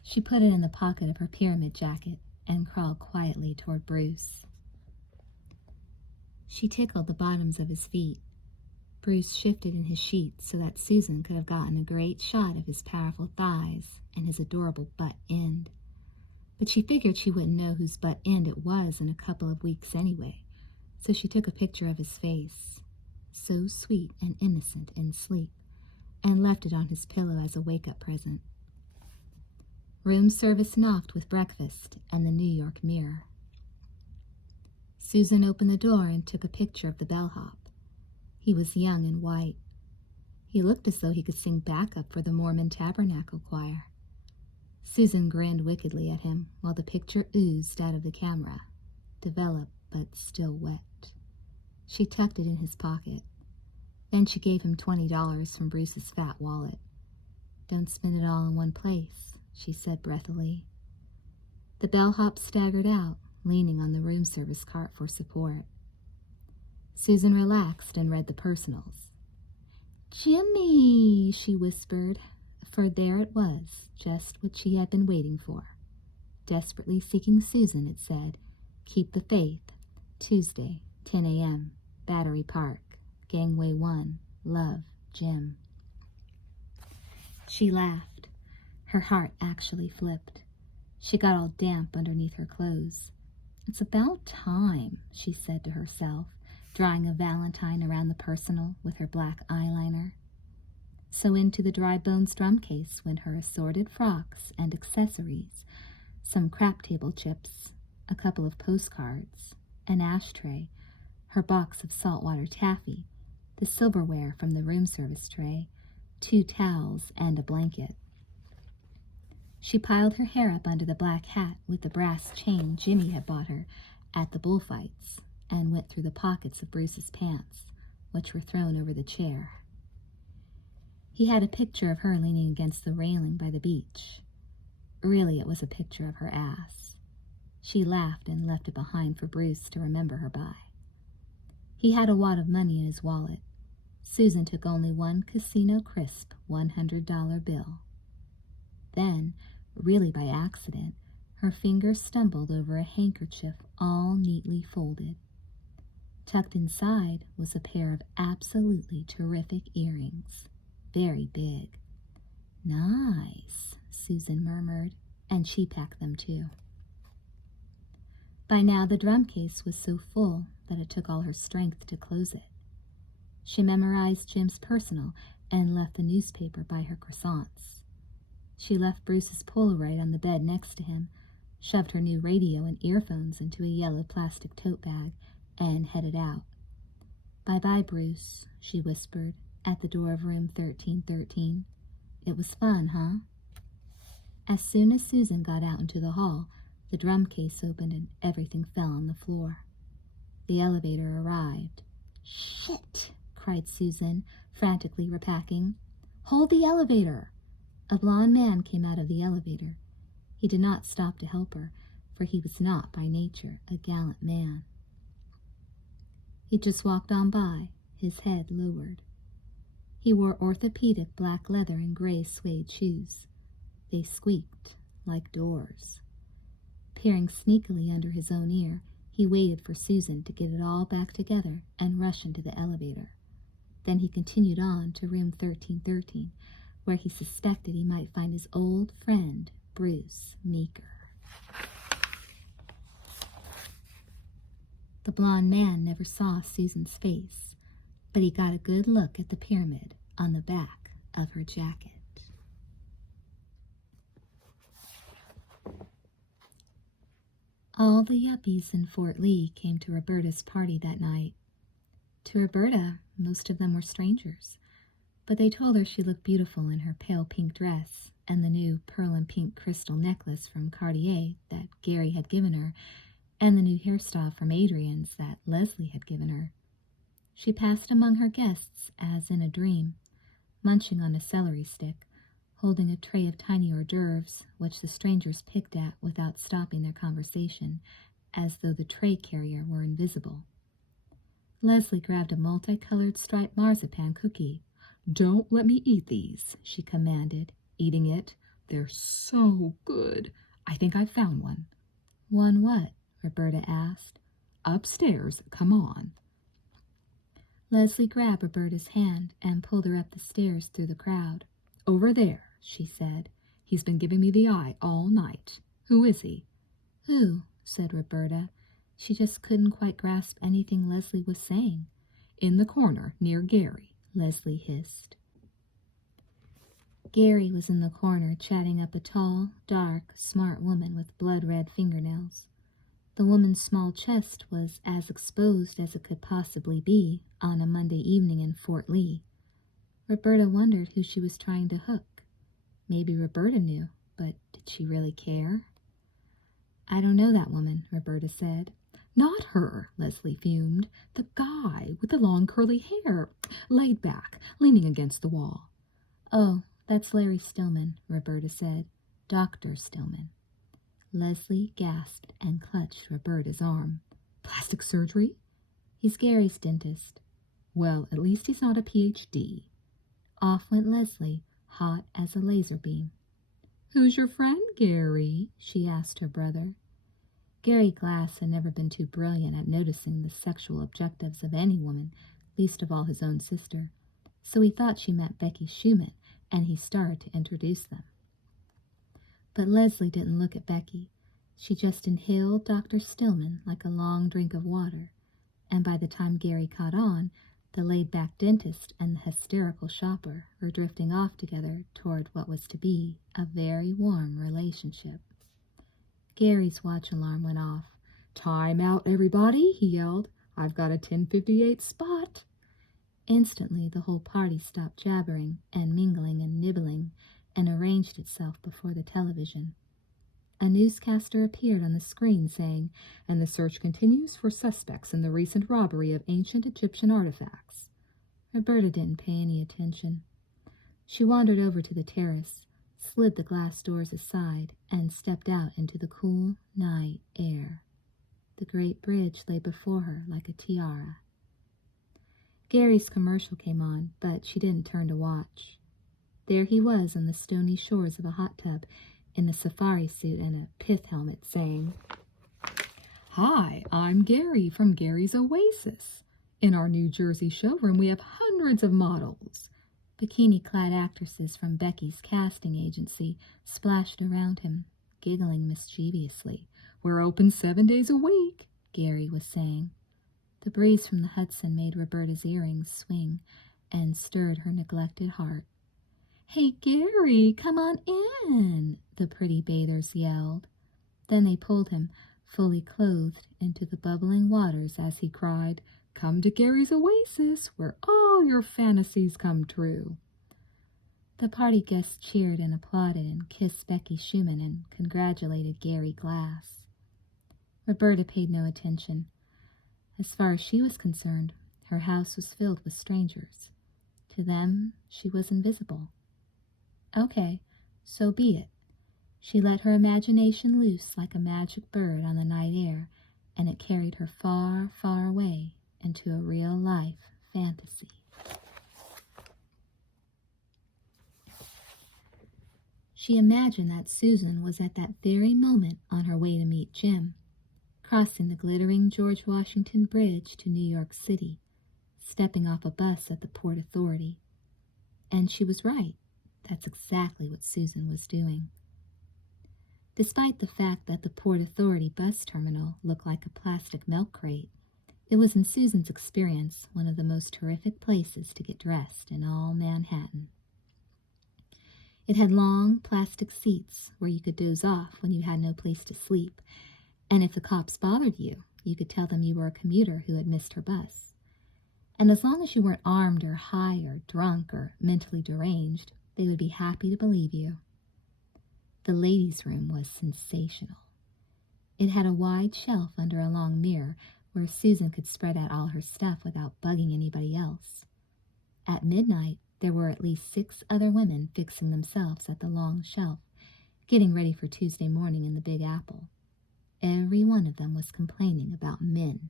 She put it in the pocket of her pyramid jacket and crawled quietly toward Bruce. She tickled the bottoms of his feet. Bruce shifted in his sheets so that Susan could have gotten a great shot of his powerful thighs and his adorable butt end. But she figured she wouldn't know whose butt end it was in a couple of weeks anyway, so she took a picture of his face, so sweet and innocent in sleep, and left it on his pillow as a wake-up present. Room service knocked with breakfast and the New York Mirror. Susan opened the door and took a picture of the bellhop. He was young and white. He looked as though he could sing backup for the Mormon Tabernacle Choir. Susan grinned wickedly at him while the picture oozed out of the camera, developed but still wet. She tucked it in his pocket. Then she gave him $20 from Bruce's fat wallet. "Don't spend it all in one place," she said breathily. The bellhop staggered out, leaning on the room service cart for support. Susan relaxed and read the personals. "Jimmy," she whispered, for there it was, just what she had been waiting for. Desperately seeking Susan, it said, "Keep the faith. Tuesday, 10 a.m., Battery Park, Gangway 1, love, Jim." She laughed. Her heart actually flipped. She got all damp underneath her clothes. "It's about time," she said to herself, drawing a valentine around the personal with her black eyeliner. So into the dry bones drum case went her assorted frocks and accessories, some crap table chips, a couple of postcards, an ashtray, her box of saltwater taffy, the silverware from the room service tray, 2 towels, and a blanket. She piled her hair up under the black hat with the brass chain Jimmy had bought her at the bullfights and went through the pockets of Bruce's pants, which were thrown over the chair. He had a picture of her leaning against the railing by the beach. Really, it was a picture of her ass. She laughed and left it behind for Bruce to remember her by. He had a wad of money in his wallet. Susan took only one Casino Crisp $100 bill. Then, really by accident, her fingers stumbled over a handkerchief all neatly folded. Tucked inside was a pair of absolutely terrific earrings, very big. "Nice," Susan murmured, and she packed them too. By now the drum case was so full that it took all her strength to close it. She memorized Jim's personal and left the newspaper by her croissants. She left Bruce's Polaroid on the bed next to him, shoved her new radio and earphones into a yellow plastic tote bag, and headed out. "Bye-bye, Bruce," she whispered at the door of room 1313. "It was fun, huh?" As soon as Susan got out into the hall, the drum case opened and everything fell on the floor. The elevator arrived. "Shit!" cried Susan, frantically repacking. "Hold the elevator!" A blond man came out of the elevator. He did not stop to help her, for he was not by nature a gallant man. He just walked on by, his head lowered. He wore orthopedic black leather and gray suede shoes. They squeaked like doors. Peering sneakily under his own ear, he waited for Susan to get it all back together and rush into the elevator. Then he continued on to room 1313, where he suspected he might find his old friend, Bruce Meeker. The blond man never saw Susan's face, but he got a good look at the pyramid on the back of her jacket. All the yuppies in Fort Lee came to Roberta's party that night. To Roberta, most of them were strangers, but they told her she looked beautiful in her pale pink dress and the new pearl and pink crystal necklace from Cartier that Gary had given her, and the new hairstyle from Adrian's that Leslie had given her. She passed among her guests as in a dream, munching on a celery stick, holding a tray of tiny hors d'oeuvres, which the strangers picked at without stopping their conversation, as though the tray carrier were invisible. Leslie grabbed a multicolored striped marzipan cookie. "Don't let me eat these," she commanded, eating it. "They're so good. I think I've found one." "One what?" Roberta asked. "Upstairs. Come on." Leslie grabbed Roberta's hand and pulled her up the stairs through the crowd. "Over there," she said. "He's been giving me the eye all night. Who is he?" "Who?" said Roberta. She just couldn't quite grasp anything Leslie was saying. "In the corner, near Gary," Leslie hissed. Gary was in the corner chatting up a tall, dark, smart woman with blood-red fingernails. The woman's small chest was as exposed as it could possibly be on a Monday evening in Fort Lee. Roberta wondered who she was trying to hook. Maybe Roberta knew, but did she really care? I don't know that woman, Roberta said. Not her, Leslie fumed. The guy with the long curly hair, laid back, leaning against the wall. Oh, that's Larry Stillman, Roberta said. Dr. Stillman. Leslie gasped and clutched Roberta's arm. Plastic surgery? He's Gary's dentist. Well, at least he's not a Ph.D. Off went Leslie, hot as a laser beam. Who's your friend, Gary? She asked her brother. Gary Glass had never been too brilliant at noticing the sexual objectives of any woman, least of all his own sister, so he thought she meant Becky Schumann, and he started to introduce them. But Leslie didn't look at Becky. She just inhaled Dr. Stillman like a long drink of water, and by the time Gary caught on, the laid-back dentist and the hysterical shopper were drifting off together toward what was to be a very warm relationship. Gary's watch alarm went off. Time out, everybody, he yelled. I've got a 10:58 spot. Instantly, the whole party stopped jabbering and mingling and nibbling and arranged itself before the television. A newscaster appeared on the screen saying, and the search continues for suspects in the recent robbery of ancient Egyptian artifacts. Roberta didn't pay any attention. She wandered over to the terrace, slid the glass doors aside, and stepped out into the cool night air. The great bridge lay before her like a tiara. Gary's commercial came on, but she didn't turn to watch. There he was on the stony shores of a hot tub, in a safari suit and a pith helmet, saying, Hi, I'm Gary from Gary's Oasis. In our New Jersey showroom, we have hundreds of models. Bikini-clad actresses from Becky's casting agency splashed around him, giggling mischievously. We're open 7 days a week, Gary was saying. The breeze from the Hudson made Roberta's earrings swing and stirred her neglected heart. Hey, Gary, come on in, the pretty bathers yelled. Then they pulled him, fully clothed, into the bubbling waters as he cried, Come to Gary's Oasis, where all your fantasies come true. The party guests cheered and applauded and kissed Becky Schumann and congratulated Gary Glass. Roberta paid no attention. As far as she was concerned, her house was filled with strangers. To them, she was invisible. Okay, so be it. She let her imagination loose like a magic bird on the night air, and it carried her far, far away into a real-life fantasy. She imagined that Susan was at that very moment on her way to meet Jim, crossing the glittering George Washington Bridge to New York City, stepping off a bus at the Port Authority. And she was right. That's exactly what Susan was doing. Despite the fact that the Port Authority bus terminal looked like a plastic milk crate, it was in Susan's experience one of the most terrific places to get dressed in all Manhattan. It had long plastic seats where you could doze off when you had no place to sleep, and if the cops bothered you, you could tell them you were a commuter who had missed her bus. And as long as you weren't armed or high or drunk or mentally deranged, they would be happy to believe you. The ladies' room was sensational. It had a wide shelf under a long mirror where Susan could spread out all her stuff without bugging anybody else. At midnight, there were at least 6 other women fixing themselves at the long shelf, getting ready for Tuesday morning in the Big Apple. Every one of them was complaining about men.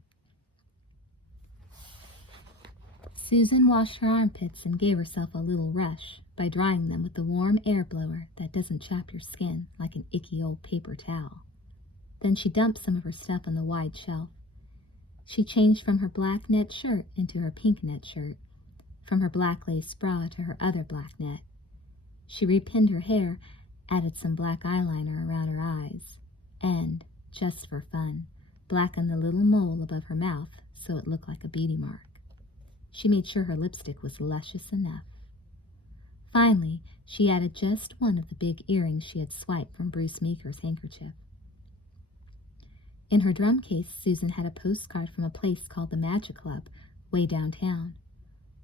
Susan washed her armpits and gave herself a little rush by drying them with the warm air blower that doesn't chap your skin like an icky old paper towel. Then she dumped some of her stuff on the wide shelf. She changed from her black net shirt into her pink net shirt, from her black lace bra to her other black net. She repinned her hair, added some black eyeliner around her eyes, and, just for fun, blackened the little mole above her mouth so it looked like a beauty mark. She made sure her lipstick was luscious enough. Finally, she added just one of the big earrings she had swiped from Bruce Meeker's handkerchief. In her drum case, Susan had a postcard from a place called the Magic Club, way downtown.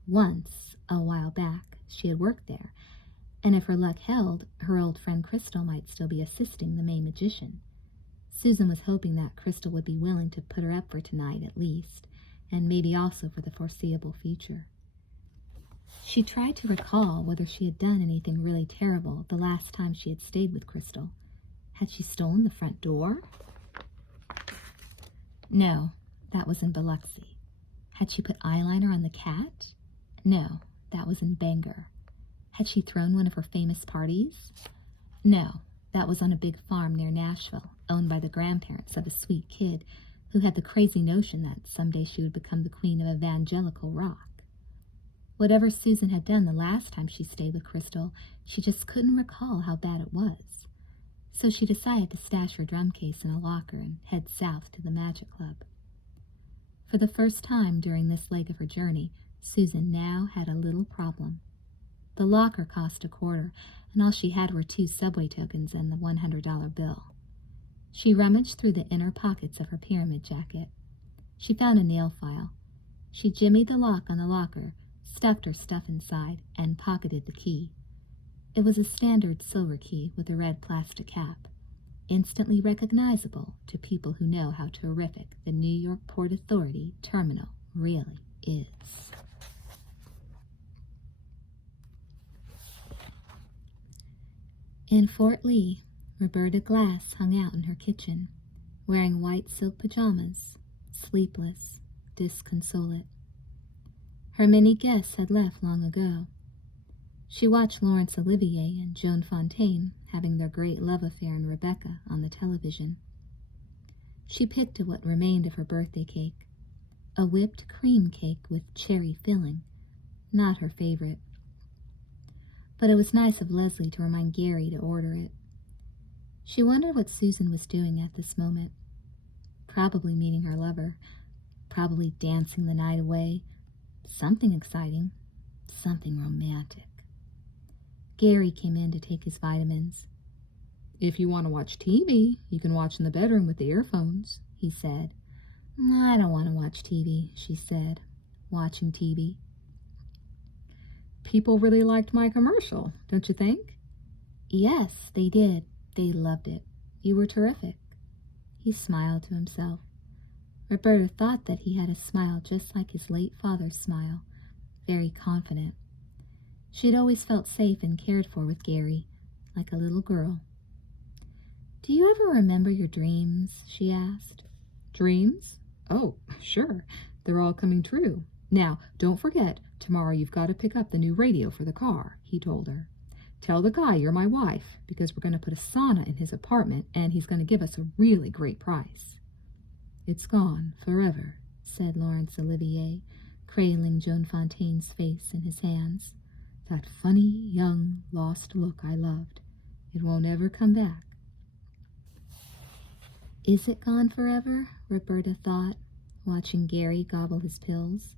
Once, a while back, She had worked there, and if her luck held, her old friend Crystal might still be assisting the main magician. Susan was hoping that Crystal would be willing to put her up for tonight at least, and maybe also for the foreseeable future. She tried to recall whether she had done anything really terrible the last time she had stayed with Crystal. Had she stolen the front door? No, that was in Biloxi. Had she put eyeliner on the cat? No, that was in Bangor. Had she thrown one of her famous parties? No, that was on a big farm near Nashville, owned by the grandparents of a sweet kid who had the crazy notion that someday she would become the queen of evangelical rock. Whatever Susan had done the last time she stayed with Crystal, she just couldn't recall how bad it was. So she decided to stash her drum case in a locker and head south to the Magic Club. For the first time during this leg of her journey, Susan now had a little problem. The locker cost $0.25, and all she had were 2 subway tokens and the $100 bill. She rummaged through the inner pockets of her pyramid jacket. She found a nail file. She jimmied the lock on the locker, stuffed her stuff inside, and pocketed the key. It was a standard silver key with a red plastic cap, instantly recognizable to people who know how terrific the New York Port Authority terminal really is. In Fort Lee, Roberta Glass hung out in her kitchen, wearing white silk pajamas, sleepless, disconsolate. Her many guests had left long ago. She watched Laurence Olivier and Joan Fontaine having their great love affair in Rebecca on the television. She picked at what remained of her birthday cake, a whipped cream cake with cherry filling, not her favorite. But it was nice of Leslie to remind Gary to order it. She wondered what Susan was doing at this moment. Probably meeting her lover, probably dancing the night away, something exciting, something romantic. Gary came in to take his vitamins. "If you want to watch TV, you can watch in the bedroom with the earphones," he said. "I don't want to watch TV," she said, watching TV. "People really liked my commercial, don't you think?" "Yes, they did. They loved it. You were terrific." He smiled to himself. Roberta thought that he had a smile just like his late father's smile, very confident. She had always felt safe and cared for with Gary, like a little girl. "Do you ever remember your dreams?" she asked. "Dreams? Oh, sure. They're all coming true. Now, don't forget, tomorrow you've got to pick up the new radio for the car," he told her. "Tell the guy you're my wife, because we're going to put a sauna in his apartment, and he's going to give us a really great price." "It's gone forever," said Laurence Olivier, cradling Joan Fontaine's face in his hands. "That funny, young, lost look I loved. It won't ever come back." "Is it gone forever?" Roberta thought, watching Gary gobble his pills.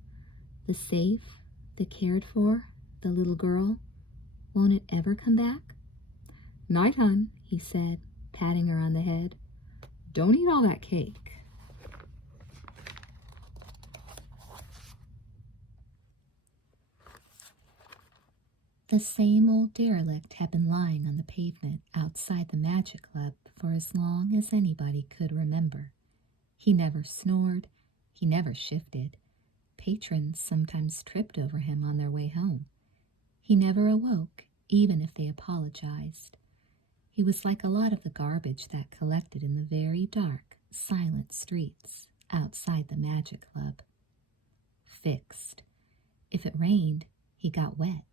"The safe, the cared for, the little girl. Won't it ever come back?" "Night, hun," he said, patting her on the head. "Don't eat all that cake." The same old derelict had been lying on the pavement outside the Magic Club for as long as anybody could remember. He never snored, he never shifted. Patrons sometimes tripped over him on their way home. He never awoke, even if they apologized. He was like a lot of the garbage that collected in the very dark, silent streets outside the Magic Club. Fixed. If it rained, he got wet.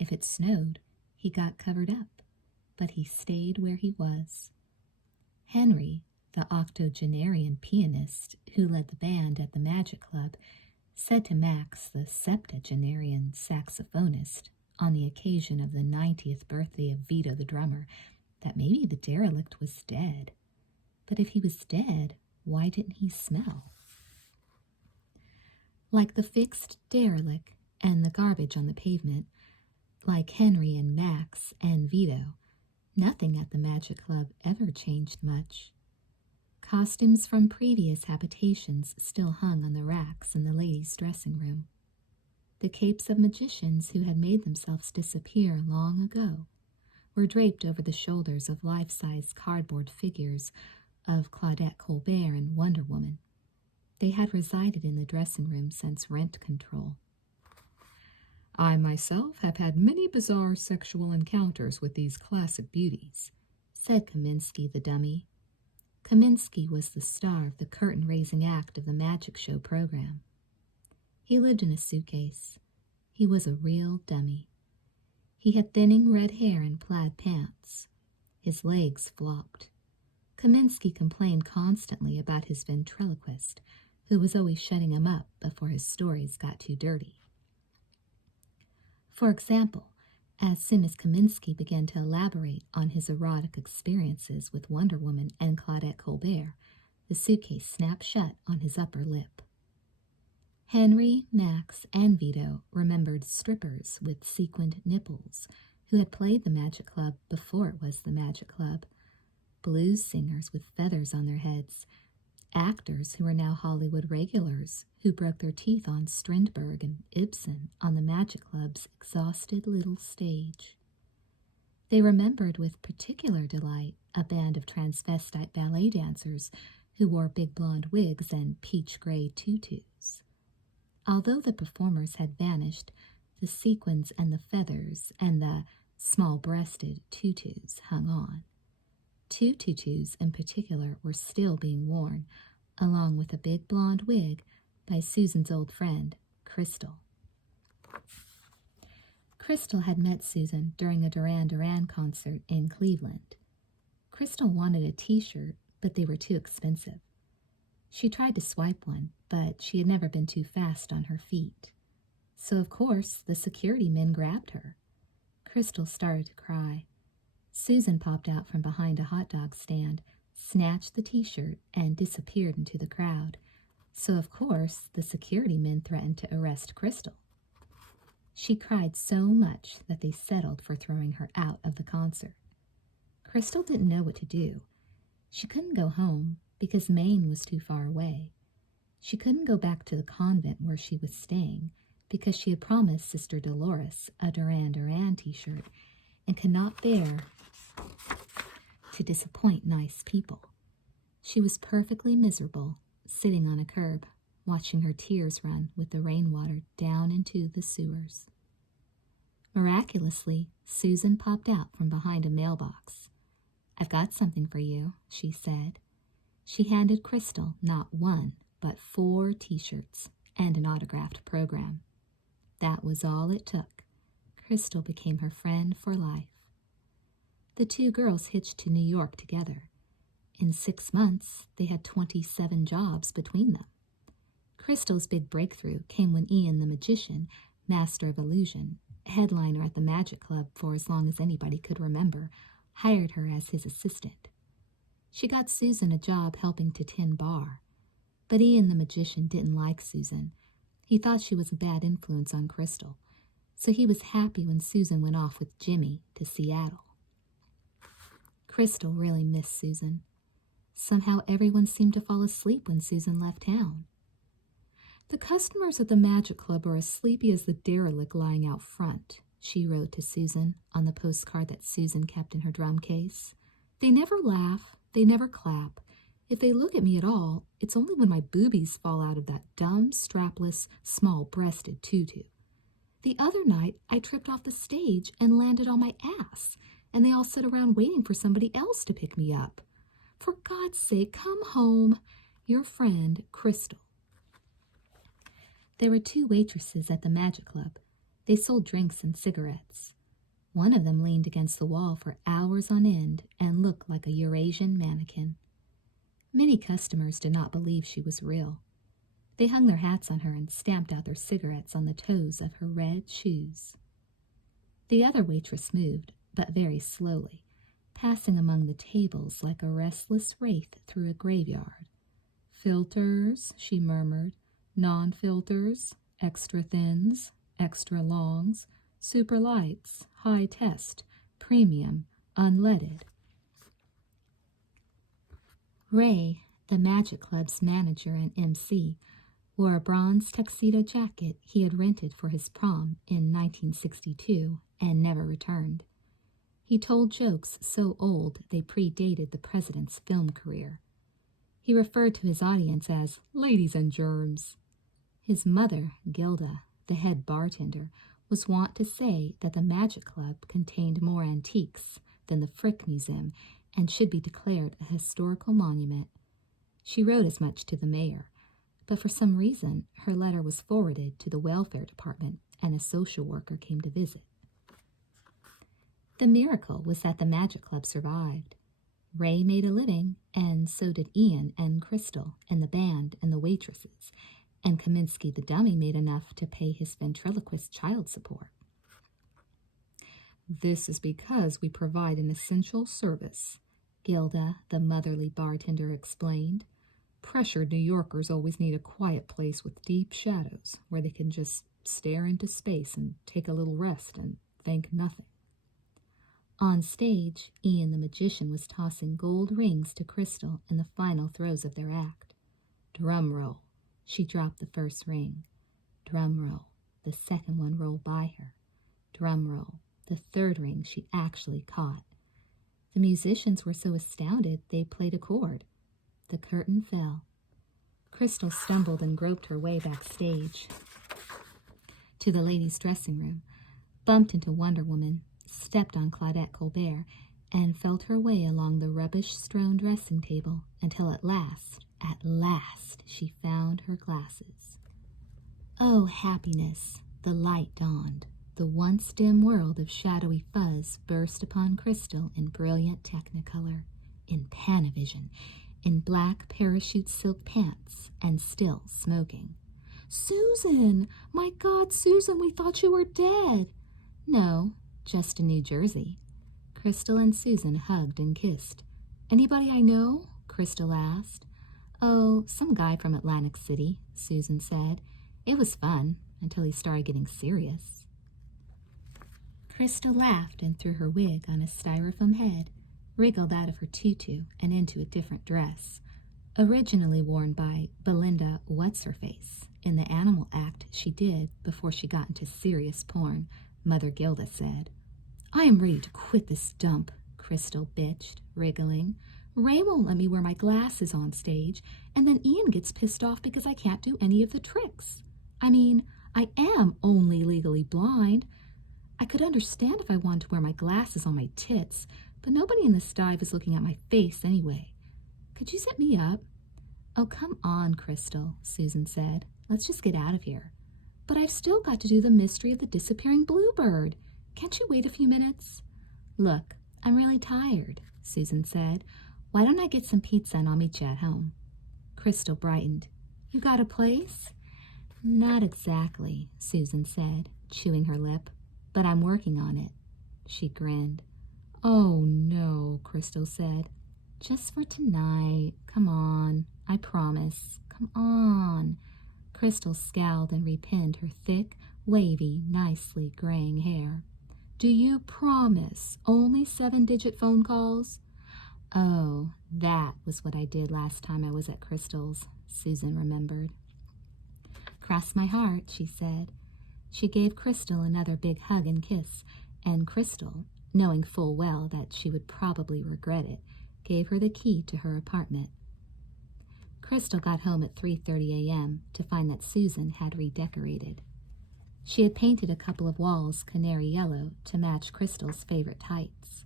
If it snowed, he got covered up, but he stayed where he was. Henry, the octogenarian pianist who led the band at the Magic Club, said to Max, the septuagenarian saxophonist, on the occasion of the 90th birthday of Vito the drummer, that maybe the derelict was dead. But if he was dead, why didn't he smell? Like the fixed derelict and the garbage on the pavement, like Henry and Max and Vito, nothing at the Magic Club ever changed much. Costumes from previous habitations still hung on the racks in the ladies' dressing room. The capes of magicians who had made themselves disappear long ago were draped over the shoulders of life-size cardboard figures of Claudette Colbert and Wonder Woman. They had resided in the dressing room since rent control. I myself have had many bizarre sexual encounters with these classic beauties, said Kaminsky the dummy. Kaminsky was the star of the curtain-raising act of the magic show program. He lived in a suitcase. He was a real dummy. He had thinning red hair and plaid pants. His legs flopped. Kaminsky complained constantly about his ventriloquist, who was always shutting him up before his stories got too dirty. For example, as soon as Kaminsky began to elaborate on his erotic experiences with Wonder Woman and Claudette Colbert, the suitcase snapped shut on his upper lip. Henry, Max, and Vito remembered strippers with sequined nipples who had played the Magic Club before it was the Magic Club, blues singers with feathers on their heads, actors who were now Hollywood regulars who broke their teeth on Strindberg and Ibsen on the Magic Club's exhausted little stage. They remembered with particular delight a band of transvestite ballet dancers who wore big blonde wigs and peach-gray tutus. Although the performers had vanished, the sequins and the feathers and the small-breasted tutus hung on. 2 tutus in particular were still being worn, along with a big blonde wig by Susan's old friend, Crystal. Crystal had met Susan during a Duran Duran concert in Cleveland. Crystal wanted a t-shirt, but they were too expensive. She tried to swipe one, but she had never been too fast on her feet. So, of course, the security men grabbed her. Crystal started to cry. Susan popped out from behind a hot dog stand, snatched the t-shirt, and disappeared into the crowd. So, of course, the security men threatened to arrest Crystal. She cried so much that they settled for throwing her out of the concert. Crystal didn't know what to do. She couldn't go home because Maine was too far away. She couldn't go back to the convent where she was staying because she had promised Sister Dolores a Duran Duran t-shirt and could not bear to disappoint nice people. She was perfectly miserable, sitting on a curb, watching her tears run with the rainwater down into the sewers. Miraculously, Susan popped out from behind a mailbox. "I've got something for you," she said. She handed Crystal not 1, but 4 t-shirts and an autographed program. That was all it took. Crystal became her friend for life. The 2 girls hitched to New York together. In 6 months, they had 27 jobs between them. Crystal's big breakthrough came when Ian the magician, master of illusion, headliner at the Magic Club for as long as anybody could remember, hired her as his assistant. She got Susan a job helping to tend bar. But Ian the magician didn't like Susan. He thought she was a bad influence on Crystal, so he was happy when Susan went off with Jimmy to Seattle. Crystal really missed Susan. Somehow everyone seemed to fall asleep when Susan left town. "The customers at the Magic Club are as sleepy as the derelict lying out front," she wrote to Susan on the postcard that Susan kept in her drum case. "They never laugh, they never clap. If they look at me at all, it's only when my boobies fall out of that dumb, strapless, small-breasted tutu. The other night, I tripped off the stage and landed on my ass, and they all sit around waiting for somebody else to pick me up. For God's sake, come home. Your friend, Crystal." There were 2 waitresses at the Magic Club. They sold drinks and cigarettes. One of them leaned against the wall for hours on end and looked like a Eurasian mannequin. Many customers did not believe she was real. They hung their hats on her and stamped out their cigarettes on the toes of her red shoes. The other waitress moved, but very slowly, passing among the tables like a restless wraith through a graveyard. "Filters," she murmured, "non-filters, extra thins, extra longs, super lights, high test, premium, unleaded." Ray, the Magic Club's manager and MC, wore a bronze tuxedo jacket he had rented for his prom in 1962 and never returned. He told jokes so old they predated the president's film career. He referred to his audience as ladies and germs. His mother, Gilda, the head bartender, was wont to say that the Magic Club contained more antiques than the Frick Museum and should be declared a historical monument. She wrote as much to the mayor, but for some reason her letter was forwarded to the welfare department and a social worker came to visit. The miracle was that the Magic Club survived. Ray made a living, and so did Ian and Crystal and the band and the waitresses, and Kaminsky the dummy made enough to pay his ventriloquist child support. "This is because we provide an essential service," Gilda, the motherly bartender, explained. "Pressured New Yorkers always need a quiet place with deep shadows where they can just stare into space and take a little rest and think nothing." On stage, Ian the magician was tossing gold rings to Crystal in the final throes of their act. Drum roll. She dropped the first ring. Drum roll. The second one rolled by her. Drum roll. The third ring she actually caught. The musicians were so astounded they played a chord. The curtain fell. Crystal stumbled and groped her way backstage to the ladies' dressing room, bumped into Wonder Woman, stepped on Claudette Colbert, and felt her way along the rubbish-strewn dressing table until at last, she found her glasses. Oh, happiness! The light dawned. The once dim world of shadowy fuzz burst upon Crystal in brilliant technicolor, in Panavision, in black parachute silk pants, and still smoking. "Susan! My God, Susan, we thought you were dead!" "No, just in New Jersey." Crystal and Susan hugged and kissed. "Anybody I know?" Crystal asked. "Oh, some guy from Atlantic City," Susan said. "It was fun until he started getting serious." Crystal laughed and threw her wig on a styrofoam head, wriggled out of her tutu and into a different dress, originally worn by Belinda What's-Her-Face in the animal act she did before she got into serious porn, Mother Gilda said. "I am ready to quit this dump," Crystal bitched, wriggling. "Ray won't let me wear my glasses on stage, and then Ian gets pissed off because I can't do any of the tricks. I mean, I am only legally blind. I could understand if I wanted to wear my glasses on my tits, but nobody in this dive is looking at my face anyway. Could you set me up?" "Oh, come on, Crystal," Susan said. "Let's just get out of here." "But I've still got to do the mystery of the disappearing bluebird. Can't you wait a few minutes?" "Look, I'm really tired," Susan said. "Why don't I get some pizza and I'll meet you at home?" Crystal brightened. "You got a place?" "Not exactly," Susan said, chewing her lip, "but I'm working on it." She grinned. "Oh, no," Crystal said. "Just for tonight. Come on. I promise. Come on." Crystal scowled and repinned her thick, wavy, nicely graying hair. "Do you promise only 7-digit phone calls?" "Oh, that was what I did last time I was at Crystal's," Susan remembered. "Cross my heart," she said. She gave Crystal another big hug and kiss, and Crystal, knowing full well that she would probably regret it, gave her the key to her apartment. Crystal got home at 3:30 a.m. to find that Susan had redecorated. She had painted a couple of walls canary yellow to match Crystal's favorite tights.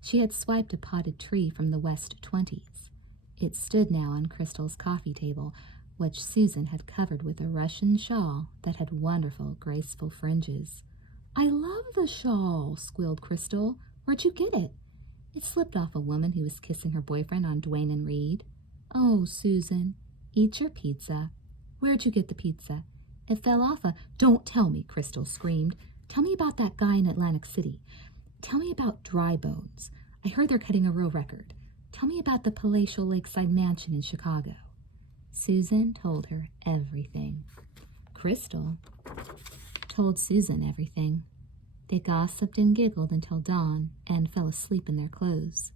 She had swiped a potted tree from the West 20s. It stood now on Crystal's coffee table, which Susan had covered with a Russian shawl that had wonderful, graceful fringes. "I love the shawl," squealed Crystal. "Where'd you get it?" "It slipped off a woman who was kissing her boyfriend on Duane and Reed." "Oh, Susan, eat your pizza." "Where'd you get the pizza?" "It fell off a—" "Don't tell me," Crystal screamed. "Tell me about that guy in Atlantic City. Tell me about Dry Bones. I heard they're cutting a real record. Tell me about the palatial lakeside mansion in Chicago." Susan told her everything. Crystal told Susan everything. They gossiped and giggled until dawn and fell asleep in their clothes.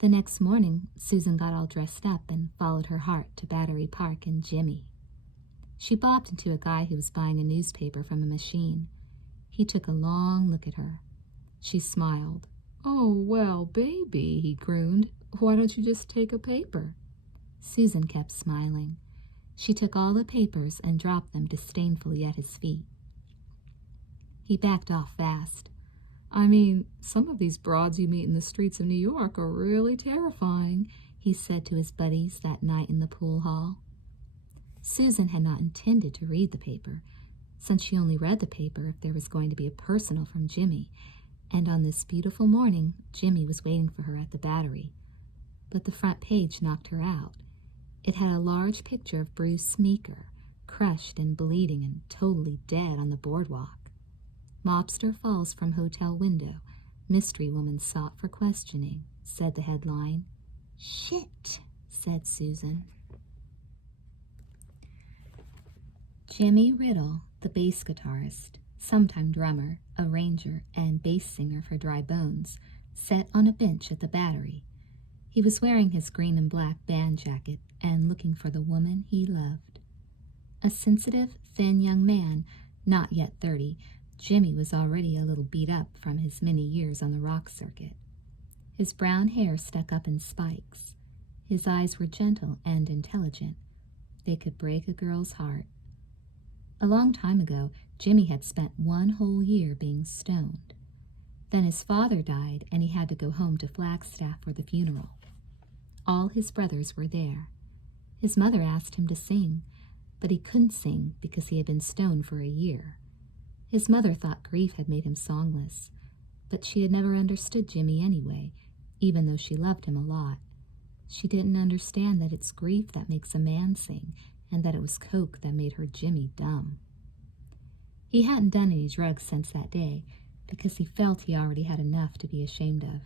The next morning, Susan got all dressed up and followed her heart to Battery Park and Jimmy. She bopped into a guy who was buying a newspaper from a machine. He took a long look at her. She smiled. "Oh, well, baby," he crooned. "Why don't you just take a paper?" Susan kept smiling. She took all the papers and dropped them disdainfully at his feet. He backed off fast. "I mean, some of these broads you meet in the streets of New York are really terrifying," he said to his buddies that night in the pool hall. Susan had not intended to read the paper, since she only read the paper if there was going to be a personal from Jimmy, and on this beautiful morning Jimmy was waiting for her at the Battery. But the front page knocked her out. It had a large picture of Bruce Meeker, crushed and bleeding and totally dead on the boardwalk. "Mobster falls from hotel window. Mystery woman sought for questioning," said the headline. "Shit," said Susan. Jimmy Riddle, the bass guitarist, sometime drummer, arranger, and bass singer for Dry Bones, sat on a bench at the Battery. He was wearing his green and black band jacket and looking for the woman he loved. A sensitive, thin young man, not yet 30, Jimmy was already a little beat up from his many years on the rock circuit. His brown hair stuck up in spikes. His eyes were gentle and intelligent. They could break a girl's heart. A long time ago, Jimmy had spent 1 whole year being stoned. Then his father died, and he had to go home to Flagstaff for the funeral. All his brothers were there. His mother asked him to sing, but he couldn't sing because he had been stoned for a year. His mother thought grief had made him songless, but she had never understood Jimmy anyway, even though she loved him a lot. She didn't understand that it's grief that makes a man sing, and that it was coke that made her Jimmy dumb. He hadn't done any drugs since that day, because he felt he already had enough to be ashamed of.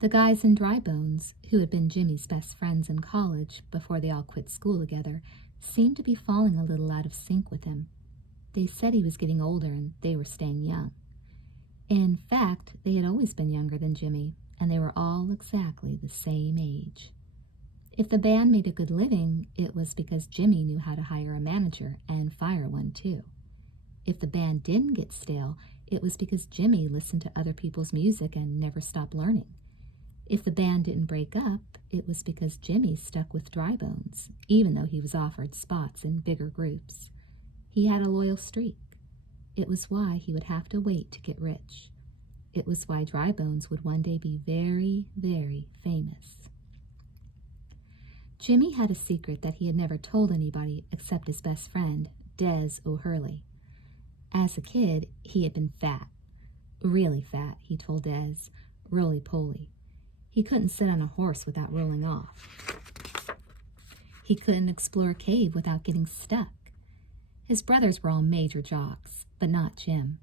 The guys in Dry Bones, who had been Jimmy's best friends in college before they all quit school together, seemed to be falling a little out of sync with him. They said he was getting older and they were staying young. In fact, they had always been younger than Jimmy, and they were all exactly the same age. If the band made a good living, it was because Jimmy knew how to hire a manager and fire one too. If the band didn't get stale, it was because Jimmy listened to other people's music and never stopped learning. If the band didn't break up, it was because Jimmy stuck with Dry Bones, even though he was offered spots in bigger groups. He had a loyal streak. It was why he would have to wait to get rich. It was why Dry Bones would one day be very, very famous. Jimmy had a secret that he had never told anybody except his best friend, Des O'Hurley. As a kid, he had been fat. Really fat, he told Des. Roly-poly. He couldn't sit on a horse without rolling off. He couldn't explore a cave without getting stuck. His brothers were all major jocks, but not Jim.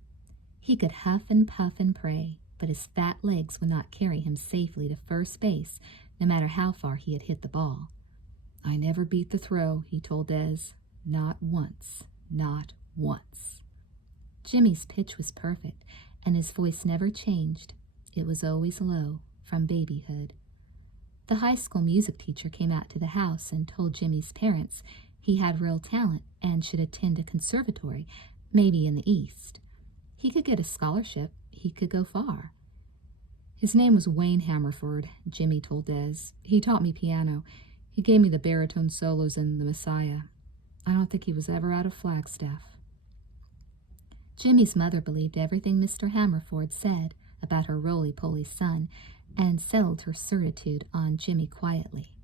He could huff and puff and pray, but his fat legs would not carry him safely to first base, no matter how far he had hit the ball. "I never beat the throw," he told Des. "Not once. Not once." Jimmy's pitch was perfect, and his voice never changed. It was always low, from babyhood. The high school music teacher came out to the house and told Jimmy's parents he had real talent and should attend a conservatory, maybe in the East. He could get a scholarship. He could go far. "His name was Wayne Hammerford," Jimmy told Des. "He taught me piano. He gave me the baritone solos in The Messiah. I don't think he was ever out of Flagstaff." Jimmy's mother believed everything Mr. Hammerford said about her roly-poly son and settled her certitude on Jimmy quietly,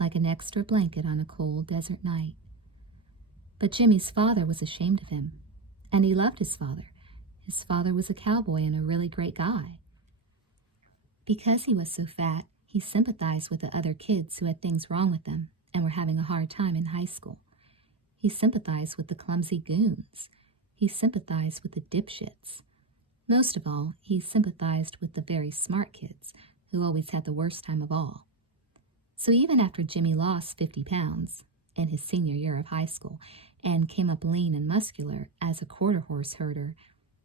like an extra blanket on a cold desert night. But Jimmy's father was ashamed of him, and he loved his father. His father was a cowboy and a really great guy. Because he was so fat, he sympathized with the other kids who had things wrong with them and were having a hard time in high school. He sympathized with the clumsy goons. He sympathized with the dipshits. Most of all, he sympathized with the very smart kids who always had the worst time of all. So even after Jimmy lost 50 pounds in his senior year of high school and came up lean and muscular as a quarter horse herder,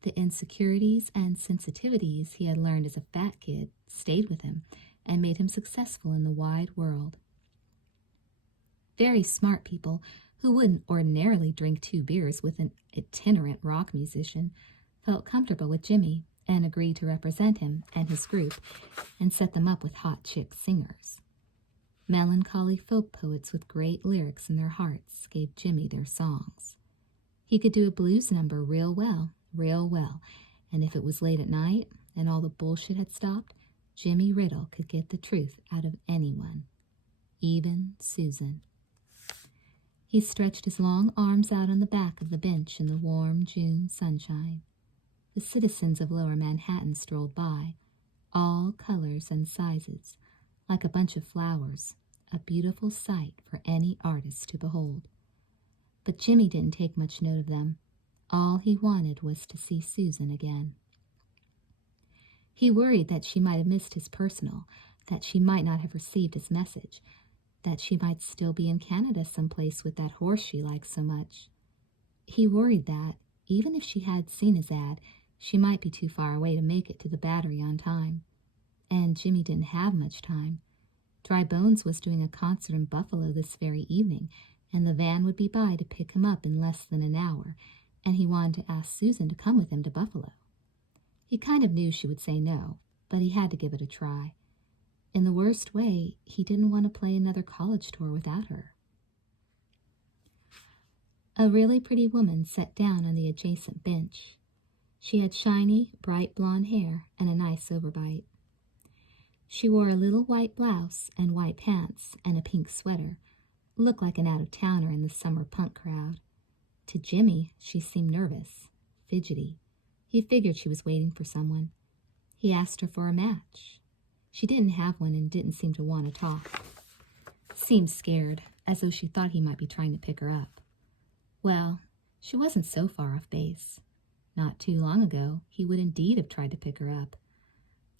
the insecurities and sensitivities he had learned as a fat kid stayed with him and made him successful in the wide world. Very smart people who wouldn't ordinarily drink 2 beers with an itinerant rock musician felt comfortable with Jimmy and agreed to represent him and his group and set them up with hot chick singers. Melancholy folk poets with great lyrics in their hearts gave Jimmy their songs. He could do a blues number real well, and if it was late at night and all the bullshit had stopped, Jimmy Riddle could get the truth out of anyone, even Susan. He stretched his long arms out on the back of the bench in the warm June sunshine. The citizens of Lower Manhattan strolled by, all colors and sizes, like a bunch of flowers, a beautiful sight for any artist to behold. But Jimmy didn't take much note of them. All he wanted was to see Susan again. He worried that she might have missed his personal, that she might not have received his message, that she might still be in Canada someplace with that horse she liked so much. He worried that, even if she had seen his ad, she might be too far away to make it to the Battery on time. And Jimmy didn't have much time. Dry Bones was doing a concert in Buffalo this very evening, and the van would be by to pick him up in less than an hour, and he wanted to ask Susan to come with him to Buffalo. He kind of knew she would say no, but he had to give it a try. In the worst way, he didn't want to play another college tour without her. A really pretty woman sat down on the adjacent bench. She had shiny, bright blonde hair and a nice overbite. She wore a little white blouse and white pants and a pink sweater, looked like an out-of-towner in the summer punk crowd. To Jimmy, she seemed nervous, fidgety. He figured she was waiting for someone. He asked her for a match. She didn't have one and didn't seem to want to talk. Seemed scared, as though she thought he might be trying to pick her up. Well, she wasn't so far off base. Not too long ago, he would indeed have tried to pick her up.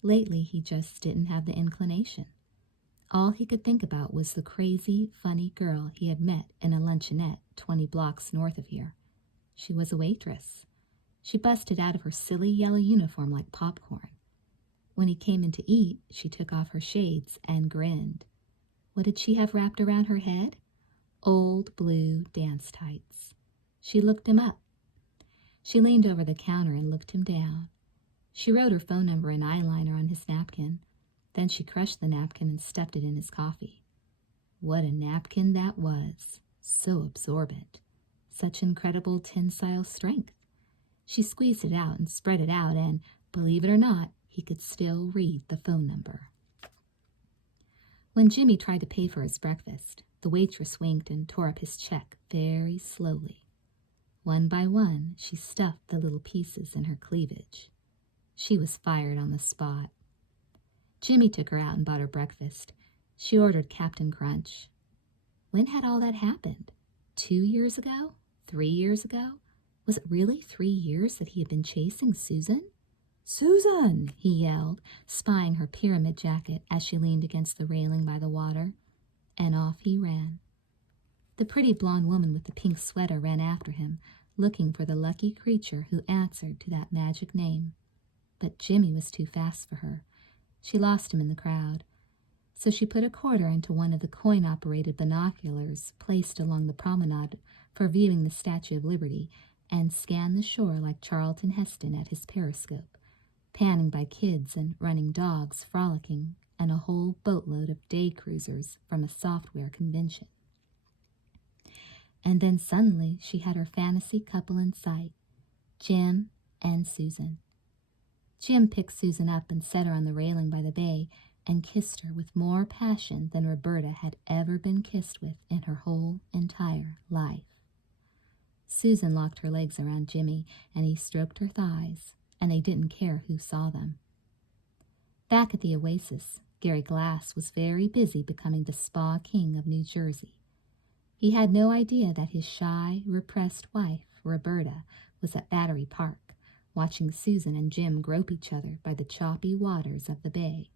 Lately, he just didn't have the inclination. All he could think about was the crazy, funny girl he had met in a luncheonette 20 blocks north of here. She was a waitress. She busted out of her silly yellow uniform like popcorn. When he came in to eat, she took off her shades and grinned. What did she have wrapped around her head? Old blue dance tights. She looked him up. She leaned over the counter and looked him down. She wrote her phone number in eyeliner on his napkin. Then she crushed the napkin and stuffed it in his coffee. What a napkin that was! So absorbent. Such incredible tensile strength. She squeezed it out and spread it out, and, believe it or not, he could still read the phone number. When Jimmy tried to pay for his breakfast, the waitress winked and tore up his check very slowly. One by one, she stuffed the little pieces in her cleavage. She was fired on the spot. Jimmy took her out and bought her breakfast. She ordered Captain Crunch. When had all that happened? 2 years ago? 3 years ago? Was it really 3 years that he had been chasing Susan? "Susan!" he yelled, spying her pyramid jacket as she leaned against the railing by the water. And off he ran. The pretty blonde woman with the pink sweater ran after him, looking for the lucky creature who answered to that magic name. But Jimmy was too fast for her. She lost him in the crowd. So she put a quarter into one of the coin-operated binoculars placed along the promenade for viewing the Statue of Liberty and scanned the shore like Charlton Heston at his periscope, panning by kids and running dogs frolicking and a whole boatload of day cruisers from a software convention. And then suddenly she had her fantasy couple in sight, Jim and Susan. Jim picked Susan up and set her on the railing by the bay and kissed her with more passion than Roberta had ever been kissed with in her whole entire life. Susan locked her legs around Jimmy, and he stroked her thighs, and they didn't care who saw them. Back at the Oasis, Gary Glass was very busy becoming the spa king of New Jersey. He had no idea that his shy, repressed wife, Roberta, was at Battery Park, watching Susan and Jim grope each other by the choppy waters of the bay.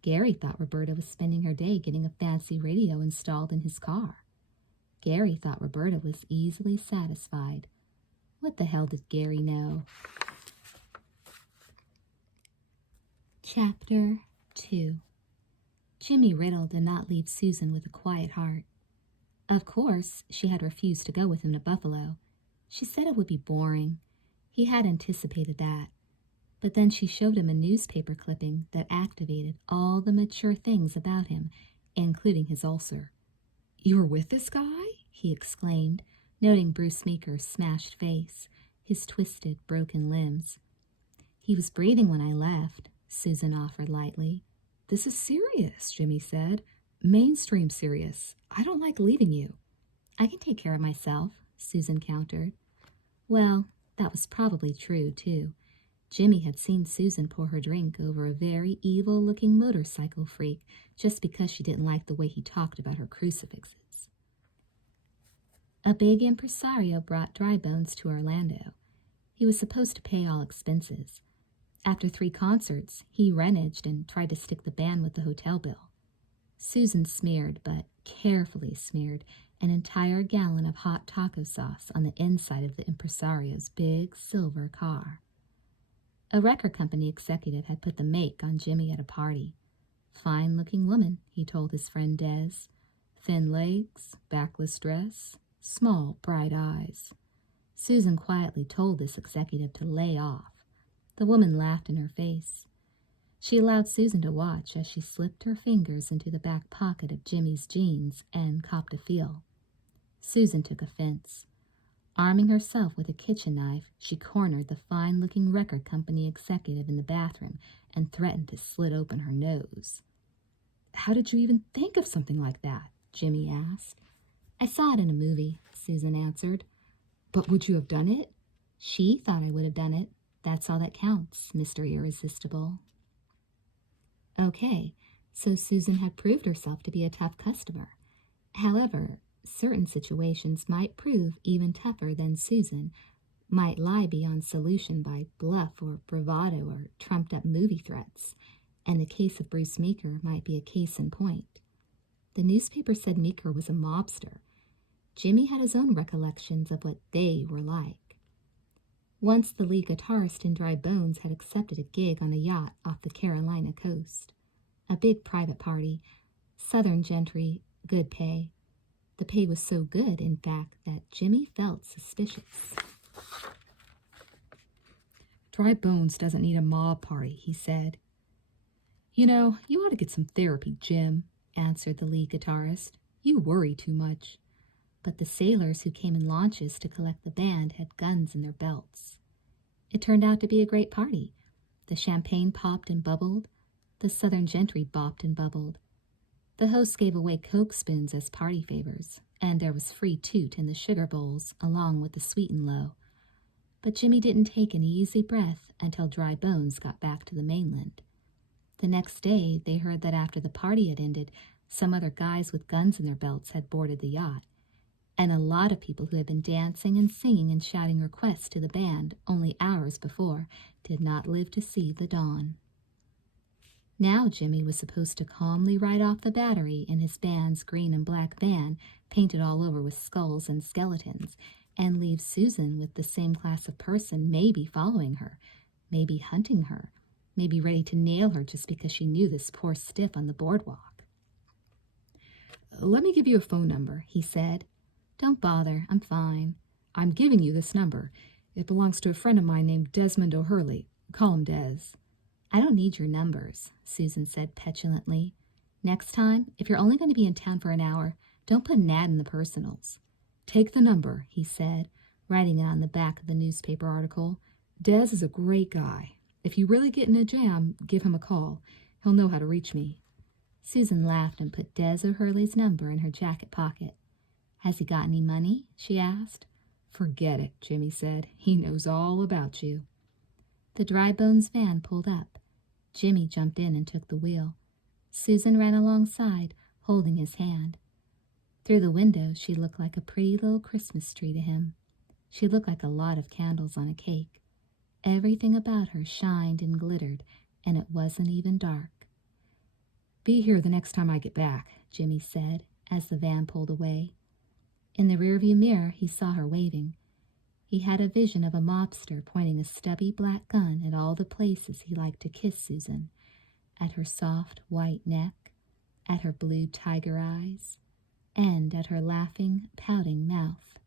Gary thought Roberta was spending her day getting a fancy radio installed in his car. Gary thought Roberta was easily satisfied. What the hell did Gary know? Chapter 2. Jimmy Riddle did not leave Susan with a quiet heart. Of course, she had refused to go with him to Buffalo. She said it would be boring. He had anticipated that. But then she showed him a newspaper clipping that activated all the mature things about him, including his ulcer. "You were with this guy?" he exclaimed, noting Bruce Meeker's smashed face, his twisted, broken limbs. "He was breathing when I left," Susan offered lightly. "This is serious," Jimmy said. "Mainstream serious. I don't like leaving you." "I can take care of myself," Susan countered. Well, that was probably true, too. Jimmy had seen Susan pour her drink over a very evil-looking motorcycle freak just because she didn't like the way he talked about her crucifixes. A big impresario brought Dry Bones to Orlando. He was supposed to pay all expenses. After 3 concerts, he reneged and tried to stick the band with the hotel bill. Susan smeared, but carefully smeared, an entire gallon of hot taco sauce on the inside of the impresario's big silver car. A record company executive had put the make on Jimmy at a party. "Fine-looking woman," he told his friend Des. "Thin legs, backless dress, small, bright eyes." Susan quietly told this executive to lay off. The woman laughed in her face. She allowed Susan to watch as she slipped her fingers into the back pocket of Jimmy's jeans and copped a feel. Susan took offense. Arming herself with a kitchen knife, she cornered the fine-looking record company executive in the bathroom and threatened to slit open her nose. "How did you even think of something like that?" Jimmy asked. "I saw it in a movie," Susan answered. "But would you have done it?" "She thought I would have done it. That's all that counts, Mr. Irresistible." Okay, so Susan had proved herself to be a tough customer. However, certain situations might prove even tougher than Susan, might lie beyond solution by bluff or bravado or trumped-up movie threats, and the case of Bruce Meeker might be a case in point. The newspaper said Meeker was a mobster. Jimmy had his own recollections of what they were like. Once the lead guitarist in Dry Bones had accepted a gig on a yacht off the Carolina coast. A big private party, Southern gentry, good pay. The pay was so good, in fact, that Jimmy felt suspicious. "Dry Bones doesn't need a mob party," he said. "You know, you ought to get some therapy, Jim," answered the lead guitarist. "You worry too much." But the sailors who came in launches to collect the band had guns in their belts. It turned out to be a great party. The champagne popped and bubbled. The Southern gentry bopped and bubbled. The host gave away Coke spoons as party favors, and there was free toot in the sugar bowls, along with the sweet and low. But Jimmy didn't take an easy breath until Dry Bones got back to the mainland. The next day, they heard that after the party had ended, some other guys with guns in their belts had boarded the yacht, and a lot of people who had been dancing and singing and shouting requests to the band only hours before did not live to see the dawn. Now Jimmy was supposed to calmly ride off the battery in his band's green and black van, painted all over with skulls and skeletons, and leave Susan with the same class of person maybe following her, maybe hunting her, maybe ready to nail her just because she knew this poor stiff on the boardwalk. "Let me give you a phone number," he said. "Don't bother, I'm fine." "I'm giving you this number. It belongs to a friend of mine named Desmond O'Hurley. Call him Des." "I don't need your numbers," Susan said petulantly. "Next time, if you're only going to be in town for an hour, don't put an ad in the personals." "Take the number," he said, writing it on the back of the newspaper article. "Des is a great guy. If you really get in a jam, give him a call. He'll know how to reach me." Susan laughed and put Des O'Hurley's number in her jacket pocket. "Has he got any money?" she asked. "Forget it," Jimmy said. "He knows all about you." The Dry Bones van pulled up. Jimmy jumped in and took the wheel. Susan ran alongside, holding his hand. Through the window, she looked like a pretty little Christmas tree to him. She looked like a lot of candles on a cake. Everything about her shined and glittered, and it wasn't even dark. "Be here the next time I get back," Jimmy said, as the van pulled away. In the rearview mirror, he saw her waving. He had a vision of a mobster pointing a stubby black gun at all the places he liked to kiss Susan, at her soft white neck, at her blue tiger eyes, end at her laughing, pouting mouth.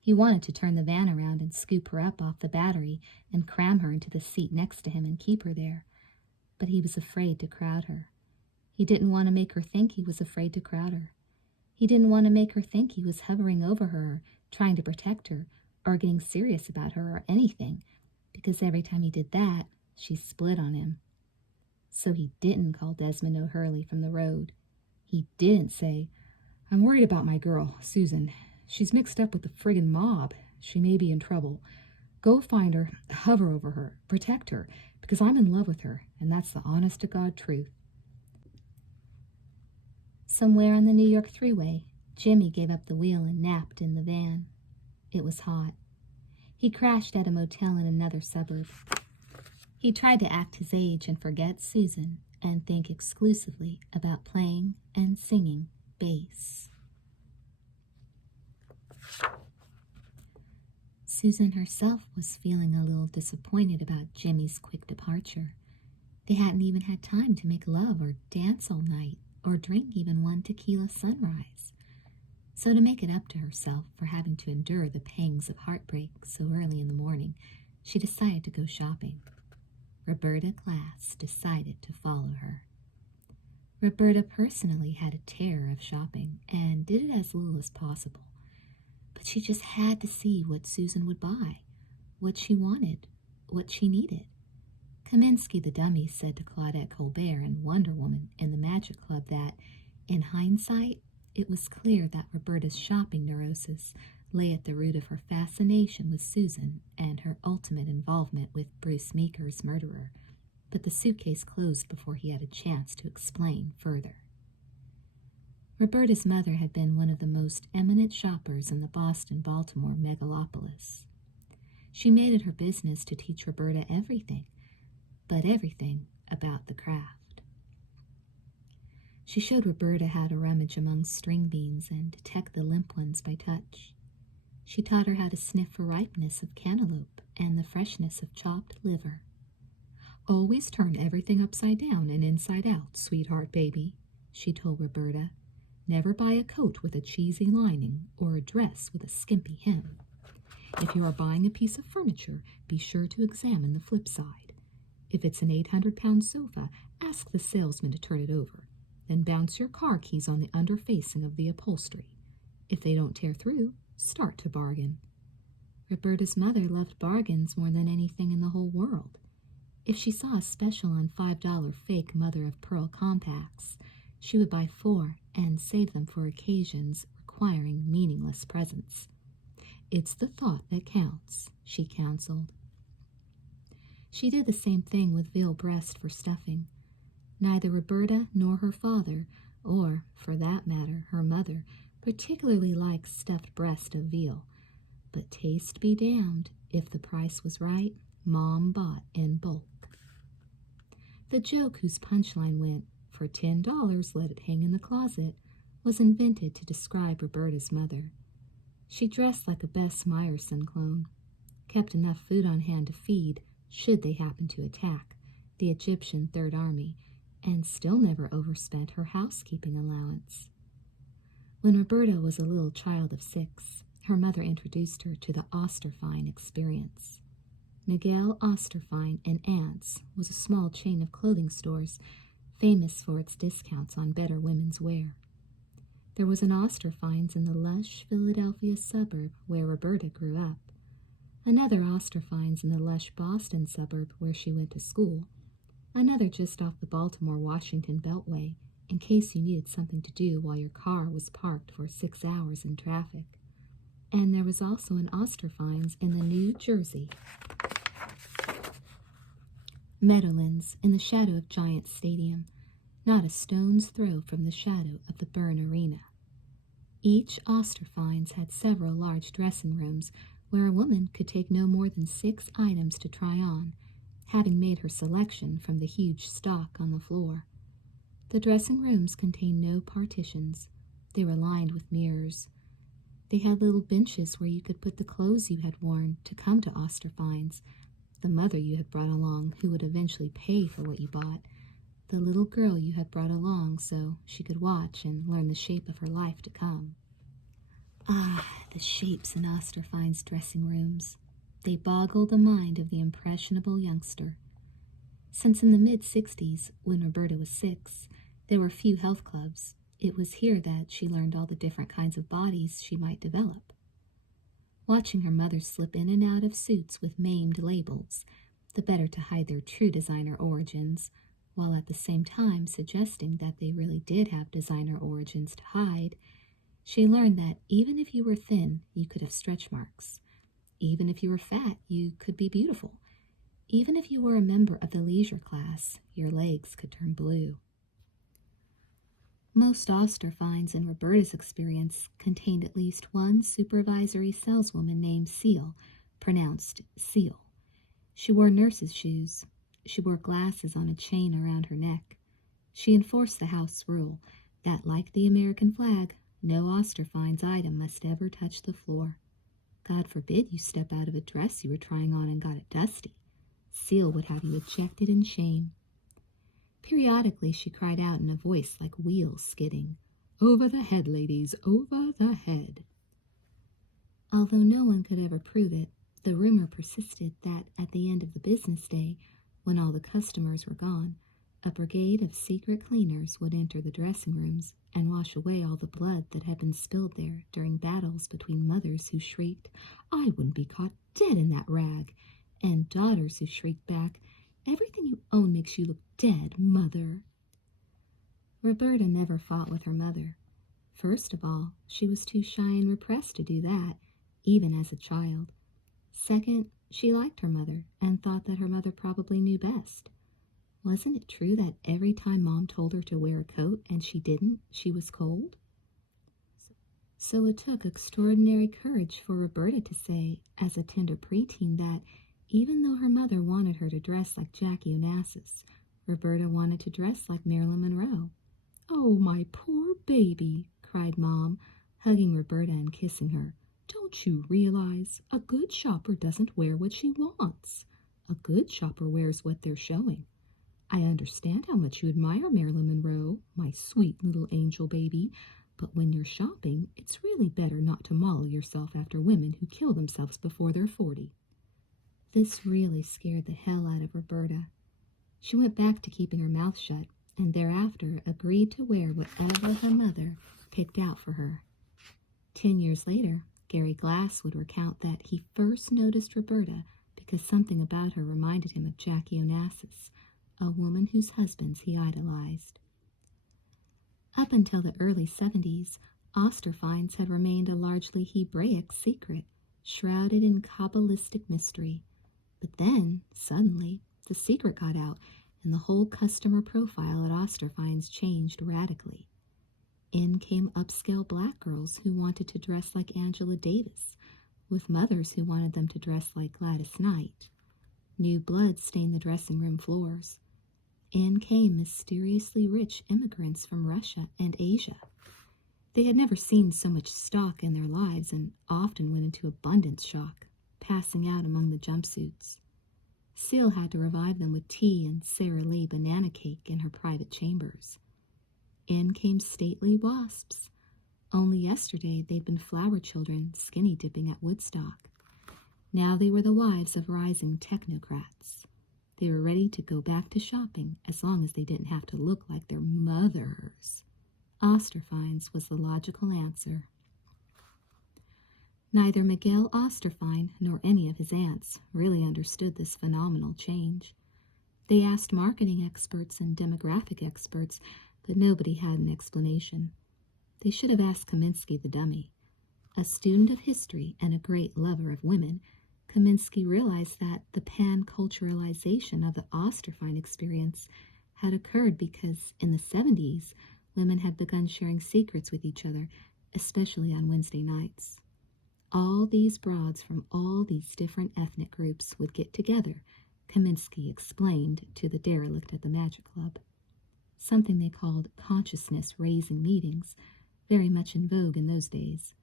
He wanted to turn the van around and scoop her up off the battery and cram her into the seat next to him and keep her there, but he was afraid to crowd her. He didn't want to make her think he was afraid to crowd her. He didn't want to make her think he was hovering over her, trying to protect her, or getting serious about her or anything, because every time he did that, she split on him. So he didn't call Desmond O'Hurley from the road. He didn't say, "I'm worried about my girl, Susan. She's mixed up with the friggin' mob. She may be in trouble. Go find her, hover over her, protect her, because I'm in love with her, and that's the honest-to-God truth." Somewhere on the New York Thruway, Jimmy gave up the wheel and napped in the van. It was hot. He crashed at a motel in another suburb. He tried to act his age and forget Susan and think exclusively about playing and singing bass. Susan herself was feeling a little disappointed about Jimmy's quick departure. They hadn't even had time to make love or dance all night or drink even one tequila sunrise. So to make it up to herself for having to endure the pangs of heartbreak so early in the morning, she decided to go shopping. Roberta Glass decided to follow her. Roberta personally had a terror of shopping and did it as little as possible. But she just had to see what Susan would buy, what she wanted, what she needed. Kaminsky the dummy said to Claudette Colbert in Wonder Woman in the Magic Club that, in hindsight, it was clear that Roberta's shopping neurosis lay at the root of her fascination with Susan and her ultimate involvement with Bruce Meeker's murderer, but the suitcase closed before he had a chance to explain further. Roberta's mother had been one of the most eminent shoppers in the Boston-Baltimore megalopolis. She made it her business to teach Roberta everything, but everything about the craft. She showed Roberta how to rummage among string beans and detect the limp ones by touch. She taught her how to sniff for ripeness of cantaloupe and the freshness of chopped liver. "Always turn everything upside down and inside out, sweetheart baby," she told Roberta. "Never buy a coat with a cheesy lining or a dress with a skimpy hem. If you are buying a piece of furniture, be sure to examine the flip side. If it's an 800-pound sofa, ask the salesman to turn it over. Then bounce your car keys on the underfacing of the upholstery. If they don't tear through, start to bargain." Roberta's mother loved bargains more than anything in the whole world. If she saw a special on $5 fake mother-of-pearl compacts, she would buy 4 and save them for occasions requiring meaningless presents. "It's the thought that counts," she counseled. She did the same thing with veal breast for stuffing. Neither Roberta nor her father, or, for that matter, her mother, particularly liked stuffed breast of veal. But taste be damned, if the price was right, Mom bought in bulk. The joke whose punchline went, "For $10, let it hang in the closet," was invented to describe Roberta's mother. She dressed like a Bess Meyerson clone, kept enough food on hand to feed, should they happen to attack, the Egyptian Third Army, and still never overspent her housekeeping allowance. When Roberta was a little child of 6, her mother introduced her to the Osterfine experience. Miguel Osterfine and Aunts was a small chain of clothing stores famous for its discounts on better women's wear. There was an Osterfine's in the lush Philadelphia suburb where Roberta grew up, another Osterfine's in the lush Boston suburb where she went to school, another just off the Baltimore-Washington Beltway in case you needed something to do while your car was parked for 6 hours in traffic. And there was also an Osterfine's in the New Jersey Meadowlands in the shadow of Giant Stadium, not a stone's throw from the shadow of the Byrne Arena. Each Osterfine's had several large dressing rooms where a woman could take no more than 6 items to try on, having made her selection from the huge stock on the floor. The dressing rooms contained no partitions. They were lined with mirrors. They had little benches where you could put the clothes you had worn to come to Osterfine's, the mother you had brought along who would eventually pay for what you bought, the little girl you had brought along so she could watch and learn the shape of her life to come. Ah, the shapes in Osterfine's dressing rooms. They boggle the mind of the impressionable youngster. Since in the mid-60s, when Roberta was 6, there were few health clubs, it was here that she learned all the different kinds of bodies she might develop. Watching her mother slip in and out of suits with maimed labels, the better to hide their true designer origins, while at the same time suggesting that they really did have designer origins to hide, she learned that even if you were thin, you could have stretch marks. Even if you were fat, you could be beautiful. Even if you were a member of the leisure class, your legs could turn blue. Most Osterfines in Roberta's experience contained at least one supervisory saleswoman named Seal, pronounced Seal. She wore nurse's shoes. She wore glasses on a chain around her neck. She enforced the house rule that, like the American flag, no Osterfine's item must ever touch the floor. God forbid you step out of a dress you were trying on and got it dusty. Seal would have you ejected in shame. Periodically she cried out in a voice like wheels skidding, "Over the head, ladies, over the head." Although no one could ever prove it, the rumor persisted that at the end of the business day, when all the customers were gone, a brigade of secret cleaners would enter the dressing rooms and wash away all the blood that had been spilled there during battles between mothers who shrieked, "I wouldn't be caught dead in that rag," and daughters who shrieked back, "Everything you own makes you look dead, mother." Roberta never fought with her mother. First of all, she was too shy and repressed to do that, even as a child. Second, she liked her mother and thought that her mother probably knew best. Wasn't it true that every time Mom told her to wear a coat and she didn't, she was cold? So it took extraordinary courage for Roberta to say, as a tender preteen, that even though her mother wanted her to dress like Jackie Onassis, Roberta wanted to dress like Marilyn Monroe. "Oh, my poor baby," cried Mom, hugging Roberta and kissing her. "Don't you realize a good shopper doesn't wear what she wants? A good shopper wears what they're showing. I understand how much you admire Marilyn Monroe, my sweet little angel baby, but when you're shopping, it's really better not to maul yourself after women who kill themselves before they're 40. This really scared the hell out of Roberta. She went back to keeping her mouth shut, and thereafter agreed to wear whatever her mother picked out for her. 10 years later, Gary Glass would recount that he first noticed Roberta because something about her reminded him of Jackie Onassis, a woman whose husbands he idolized. Up until the early 70s, Osterfines had remained a largely Hebraic secret, shrouded in Kabbalistic mystery. But then, suddenly, the secret got out, and the whole customer profile at Osterfines changed radically. In came upscale black girls who wanted to dress like Angela Davis, with mothers who wanted them to dress like Gladys Knight. New blood stained the dressing room floors. In came mysteriously rich immigrants from Russia and Asia. They had never seen so much stock in their lives and often went into abundance shock, passing out among the jumpsuits. Seal had to revive them with tea and Sara Lee banana cake in her private chambers. In came stately wasps. Only yesterday they'd been flower children skinny dipping at Woodstock. Now they were the wives of rising technocrats. They were ready to go back to shopping as long as they didn't have to look like their mothers. Osterfines was the logical answer. Neither Miguel Osterfine nor any of his aunts really understood this phenomenal change. They asked marketing experts and demographic experts, but nobody had an explanation. They should have asked Kaminsky the dummy. A student of history and a great lover of women, Kaminsky realized that the pan-culturalization of the Osterfine experience had occurred because in the 70s, women had begun sharing secrets with each other, especially on Wednesday nights. All these broads from all these different ethnic groups would get together, Kaminsky explained to the derelict at the Magic Club. Something they called consciousness-raising meetings, very much in vogue in those days.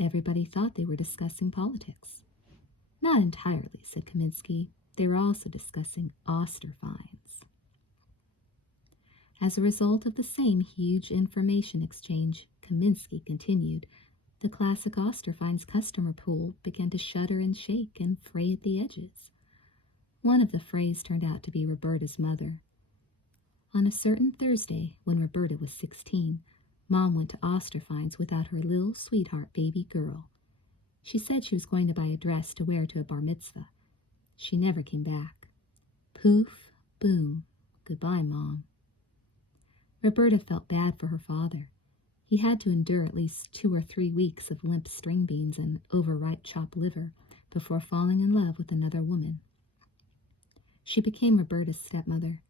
Everybody thought they were discussing politics. Not entirely, said Kaminsky. They were also discussing Osterfines. As a result of the same huge information exchange Kaminsky continued, the classic Osterfein's customer pool began to shudder and shake and fray at the edges. One of the frays turned out to be Roberta's mother. On a certain Thursday, when Roberta was 16, Mom went to Osterfein's without her little sweetheart baby girl. She said she was going to buy a dress to wear to a bar mitzvah. She never came back. Poof, boom, goodbye, Mom. Roberta felt bad for her father. He had to endure at least 2 or 3 weeks of limp string beans and overripe chopped liver before falling in love with another woman. She became Roberta's stepmother.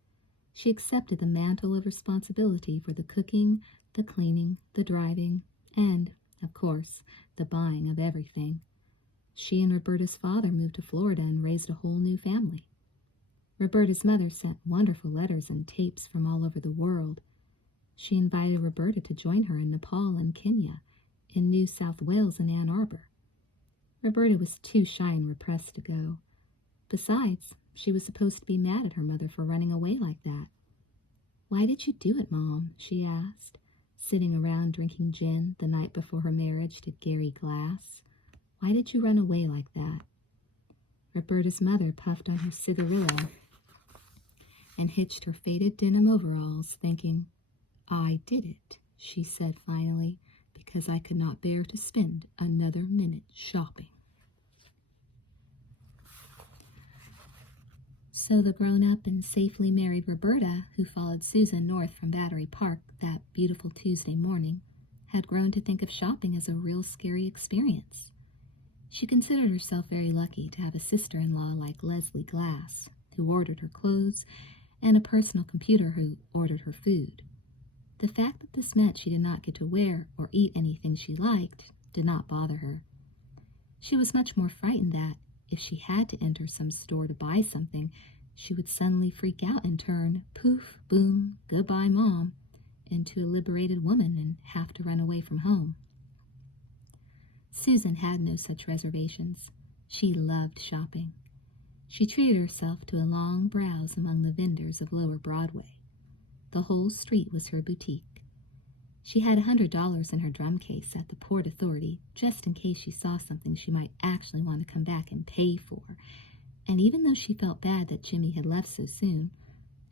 She accepted the mantle of responsibility for the cooking, the cleaning, the driving, and, of course, the buying of everything. She and Roberta's father moved to Florida and raised a whole new family. Roberta's mother sent wonderful letters and tapes from all over the world. She invited Roberta to join her in Nepal and Kenya, in New South Wales and Ann Arbor. Roberta was too shy and repressed to go. Besides, she was supposed to be mad at her mother for running away like that. "Why did you do it, Mom?" she asked, sitting around drinking gin the night before her marriage to Gary Glass. "Why did you run away like that?" Roberta's mother puffed on her cigarillo and hitched her faded denim overalls, thinking, "I did it," she said finally, "because I could not bear to spend another minute shopping." So the grown-up and safely married Roberta, who followed Susan north from Battery Park that beautiful Tuesday morning, had grown to think of shopping as a real scary experience. She considered herself very lucky to have a sister-in-law like Leslie Glass, who ordered her clothes, and a personal computer who ordered her food. The fact that this meant she did not get to wear or eat anything she liked did not bother her. She was much more frightened that, if she had to enter some store to buy something, she would suddenly freak out and turn, poof, boom, goodbye, Mom, into a liberated woman and have to run away from home. Susan had no such reservations. She loved shopping. She treated herself to a long browse among the vendors of Lower Broadway. The whole street was her boutique. She had $100 in her drum case at the Port Authority, just in case she saw something she might actually want to come back and pay for. And even though she felt bad that Jimmy had left so soon,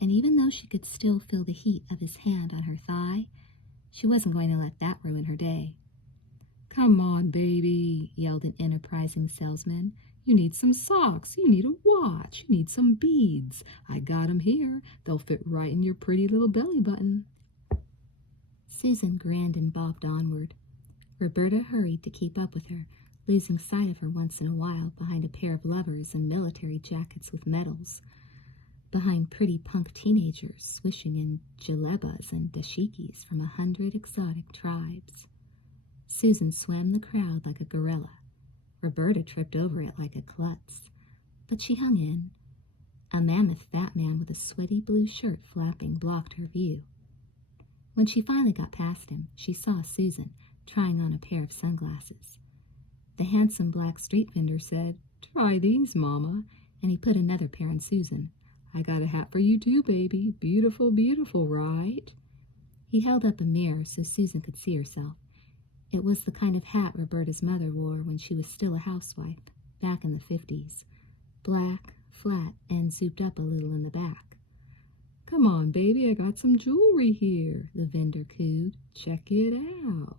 and even though she could still feel the heat of his hand on her thigh, she wasn't going to let that ruin her day. "Come on, baby," yelled an enterprising salesman. "You need some socks, you need a watch, you need some beads. I got 'em here. They'll fit right in your pretty little belly button." Susan grinned and bobbed onward. Roberta hurried to keep up with her, losing sight of her once in a while behind a pair of lovers in military jackets with medals, behind pretty punk teenagers swishing in jalebas and dashikis from 100 exotic tribes. Susan swam the crowd like a gorilla. Roberta tripped over it like a klutz, but she hung in. A mammoth fat man with a sweaty blue shirt flapping blocked her view. When she finally got past him, she saw Susan trying on a pair of sunglasses. The handsome black street vendor said, "Try these, Mama," and he put another pair on Susan. "I got a hat for you too, baby. Beautiful, beautiful, right?" He held up a mirror so Susan could see herself. It was the kind of hat Roberta's mother wore when she was still a housewife, back in the 50s. Black, flat, and zooped up a little in the back. "Come on, baby, I got some jewelry here," the vendor cooed. "Check it out."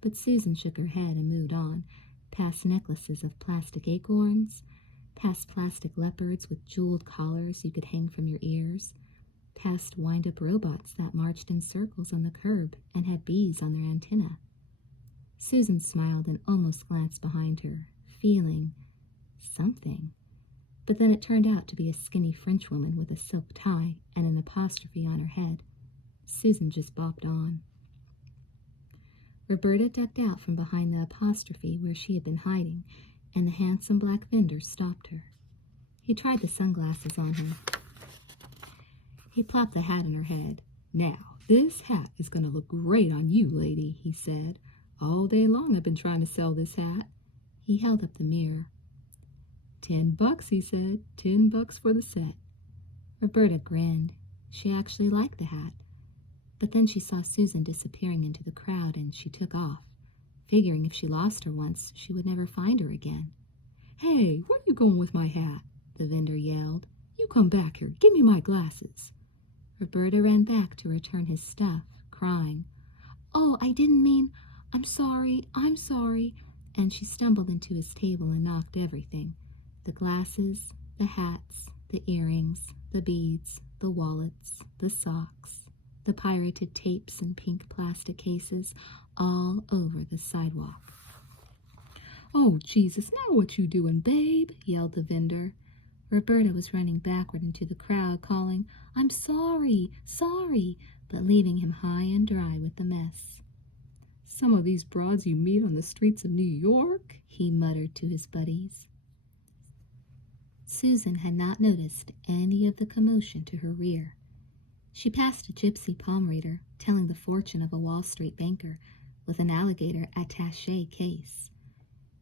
But Susan shook her head and moved on, past necklaces of plastic acorns, past plastic leopards with jeweled collars you could hang from your ears, past wind-up robots that marched in circles on the curb and had bees on their antennae. Susan smiled and almost glanced behind her, feeling something. But then it turned out to be a skinny Frenchwoman with a silk tie and an apostrophe on her head. Susan just bopped on. Roberta ducked out from behind the apostrophe where she had been hiding, and the handsome black vendor stopped her. He tried the sunglasses on her. He plopped the hat on her head. "Now, this hat is going to look great on you, lady," he said. "All day long I've been trying to sell this hat." He held up the mirror. $10, he said. $10 for the set." Roberta grinned. She actually liked the hat. But then she saw Susan disappearing into the crowd and she took off, figuring if she lost her once, she would never find her again. "Hey, where you going with my hat?" the vendor yelled. "You come back here. Give me my glasses." Roberta ran back to return his stuff, crying, "Oh, I didn't mean, I'm sorry, and she stumbled into his table and knocked everything. The glasses, the hats, the earrings, the beads, the wallets, the socks, the pirated tapes in pink plastic cases, all over the sidewalk. "Oh, Jesus, now what you doing, babe?" yelled the vendor. Roberta was running backward into the crowd, calling, "I'm sorry, but leaving him high and dry with the mess. "Some of these broads you meet on the streets of New York," he muttered to his buddies. Susan had not noticed any of the commotion to her rear. She passed a gypsy palm reader telling the fortune of a Wall Street banker with an alligator attaché case.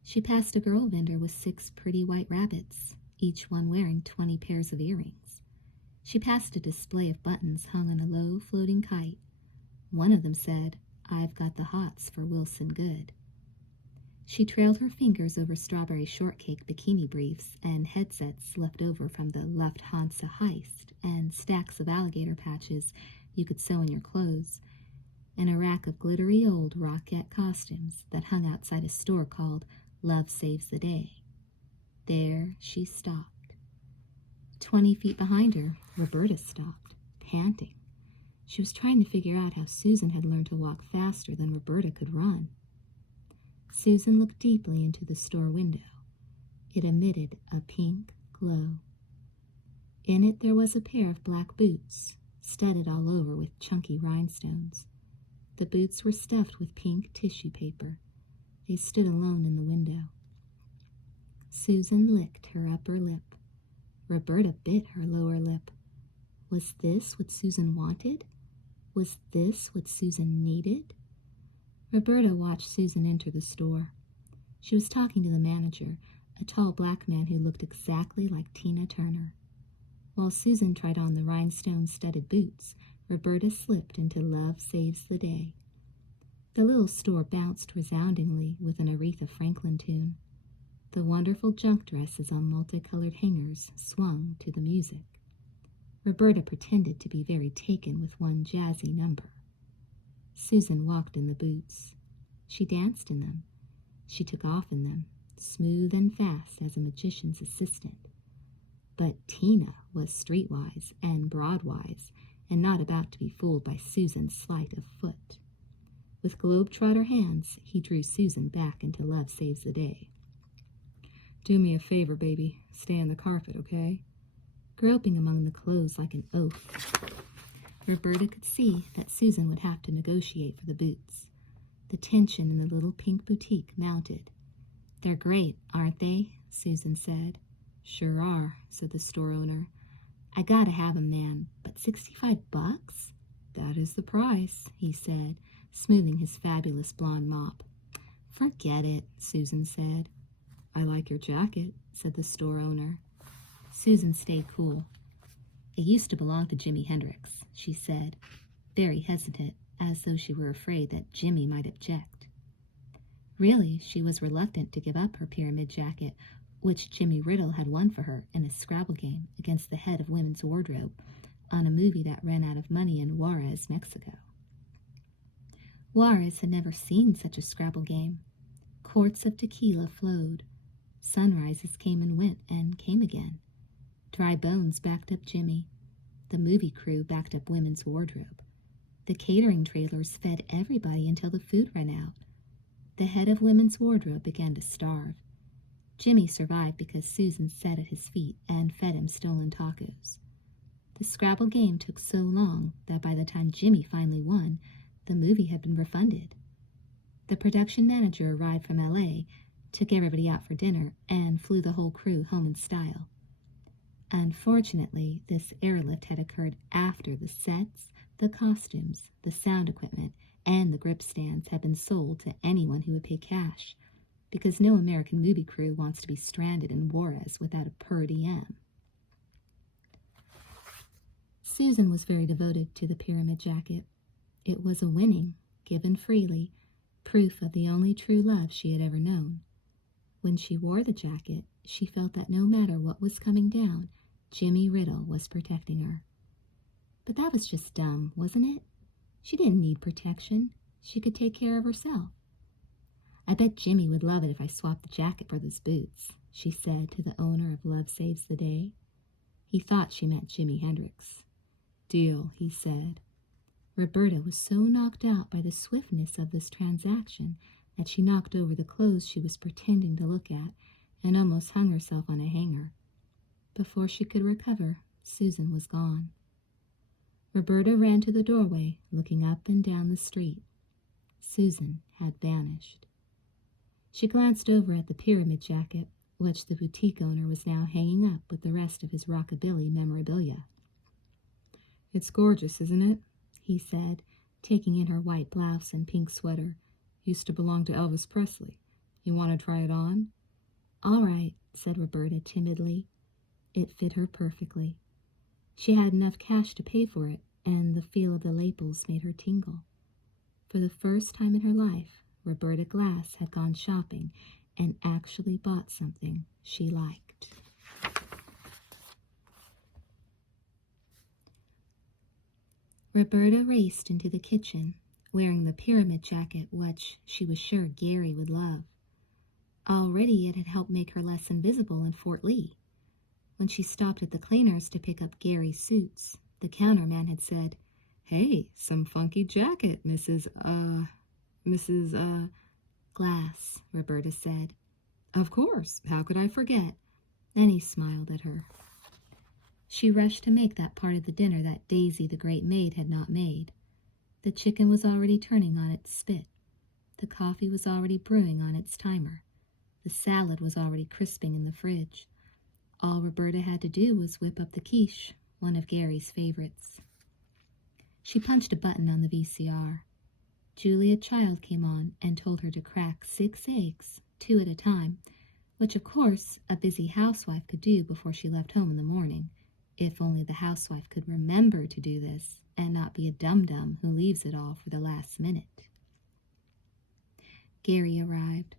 She passed a girl vendor with 6 pretty white rabbits, each one wearing 20 pairs of earrings. She passed a display of buttons hung on a low floating kite. One of them said, "I've got the hots for Wilson Good." She trailed her fingers over strawberry shortcake bikini briefs and headsets left over from the Lufthansa heist and stacks of alligator patches you could sew in your clothes, and a rack of glittery old Rockette costumes that hung outside a store called Love Saves the Day. There she stopped. 20 feet behind her, Roberta stopped, panting. She was trying to figure out how Susan had learned to walk faster than Roberta could run. Susan looked deeply into the store window. It emitted a pink glow. In it there was a pair of black boots, studded all over with chunky rhinestones. The boots were stuffed with pink tissue paper. They stood alone in the window. Susan licked her upper lip. Roberta bit her lower lip. Was this what Susan wanted? Was this what Susan needed? Roberta watched Susan enter the store. She was talking to the manager, a tall black man who looked exactly like Tina Turner. While Susan tried on the rhinestone-studded boots, Roberta slipped into Love Saves the Day. The little store bounced resoundingly with an Aretha Franklin tune. The wonderful junk dresses on multicolored hangers swung to the music. Roberta pretended to be very taken with one jazzy number. Susan walked in the boots. She danced in them. She took off in them, smooth and fast as a magician's assistant. But Tina was streetwise and broadwise, and not about to be fooled by Susan's sleight of foot. With globe-trotter hands, he drew Susan back into Love Saves the Day. "Do me a favor, baby. Stay on the carpet, okay?" Groping among the clothes like an oaf, Roberta could see that Susan would have to negotiate for the boots. The tension in the little pink boutique mounted. "They're great, aren't they?" Susan said. "Sure are," said the store owner. "I gotta have 'em, man, but $65? "That is the price," he said, smoothing his fabulous blonde mop. "Forget it," Susan said. "I like your jacket," said the store owner. Susan stayed cool. "It used to belong to Jimi Hendrix," she said, very hesitant, as though she were afraid that Jimmy might object. Really, she was reluctant to give up her pyramid jacket, which Jimmy Riddle had won for her in a Scrabble game against the head of women's wardrobe on a movie that ran out of money in Juarez, Mexico. Juarez had never seen such a Scrabble game. Quarts of tequila flowed. Sunrises came and went and came again. Dry bones backed up Jimmy. The movie crew backed up women's wardrobe. The catering trailers fed everybody until the food ran out. The head of women's wardrobe began to starve. Jimmy survived because Susan sat at his feet and fed him stolen tacos. The Scrabble game took so long that by the time Jimmy finally won, the movie had been refunded. The production manager arrived from L.A., took everybody out for dinner, and flew the whole crew home in style. Unfortunately, this airlift had occurred after the sets, the costumes, the sound equipment, and the grip stands had been sold to anyone who would pay cash, because no American movie crew wants to be stranded in Juarez without a per diem. Susan was very devoted to the pyramid jacket. It was a winning, given freely, proof of the only true love she had ever known. When she wore the jacket, she felt that no matter what was coming down, Jimmy Riddle was protecting her. But that was just dumb, wasn't it? She didn't need protection. She could take care of herself. I bet Jimmy would love it if I swapped the jacket for those boots, she said to the owner of Love Saves the Day. He thought she meant Jimi Hendrix. Deal, he said. Roberta was so knocked out by the swiftness of this transaction that she knocked over the clothes she was pretending to look at and almost hung herself on a hanger. Before she could recover, Susan was gone. Roberta ran to the doorway, looking up and down the street. Susan had vanished. She glanced over at the pyramid jacket, which the boutique owner was now hanging up with the rest of his rockabilly memorabilia. It's gorgeous, isn't it? He said, taking in her white blouse and pink sweater. Used to belong to Elvis Presley. You want to try it on? All right, said Roberta timidly. It fit her perfectly. She had enough cash to pay for it, and the feel of the lapels made her tingle. For the first time in her life, Roberta Glass had gone shopping and actually bought something she liked. Roberta raced into the kitchen, wearing the pyramid jacket which she was sure Gary would love. Already it had helped make her less invisible in Fort Lee. When she stopped at the cleaners to pick up Gary's suits, the counterman had said, "Hey, some funky jacket, Mrs. Glass," Roberta said. "Of course, how could I forget?" Then he smiled at her. She rushed to make that part of the dinner that Daisy, the great maid, had not made. The chicken was already turning on its spit. The coffee was already brewing on its timer. The salad was already crisping in the fridge. All Roberta had to do was whip up the quiche, one of Gary's favorites. She punched a button on the VCR. Julia Child came on and told her to crack 6 eggs, 2 at a time, which of course a busy housewife could do before she left home in the morning, if only the housewife could remember to do this and not be a dum-dum who leaves it all for the last minute. Gary arrived.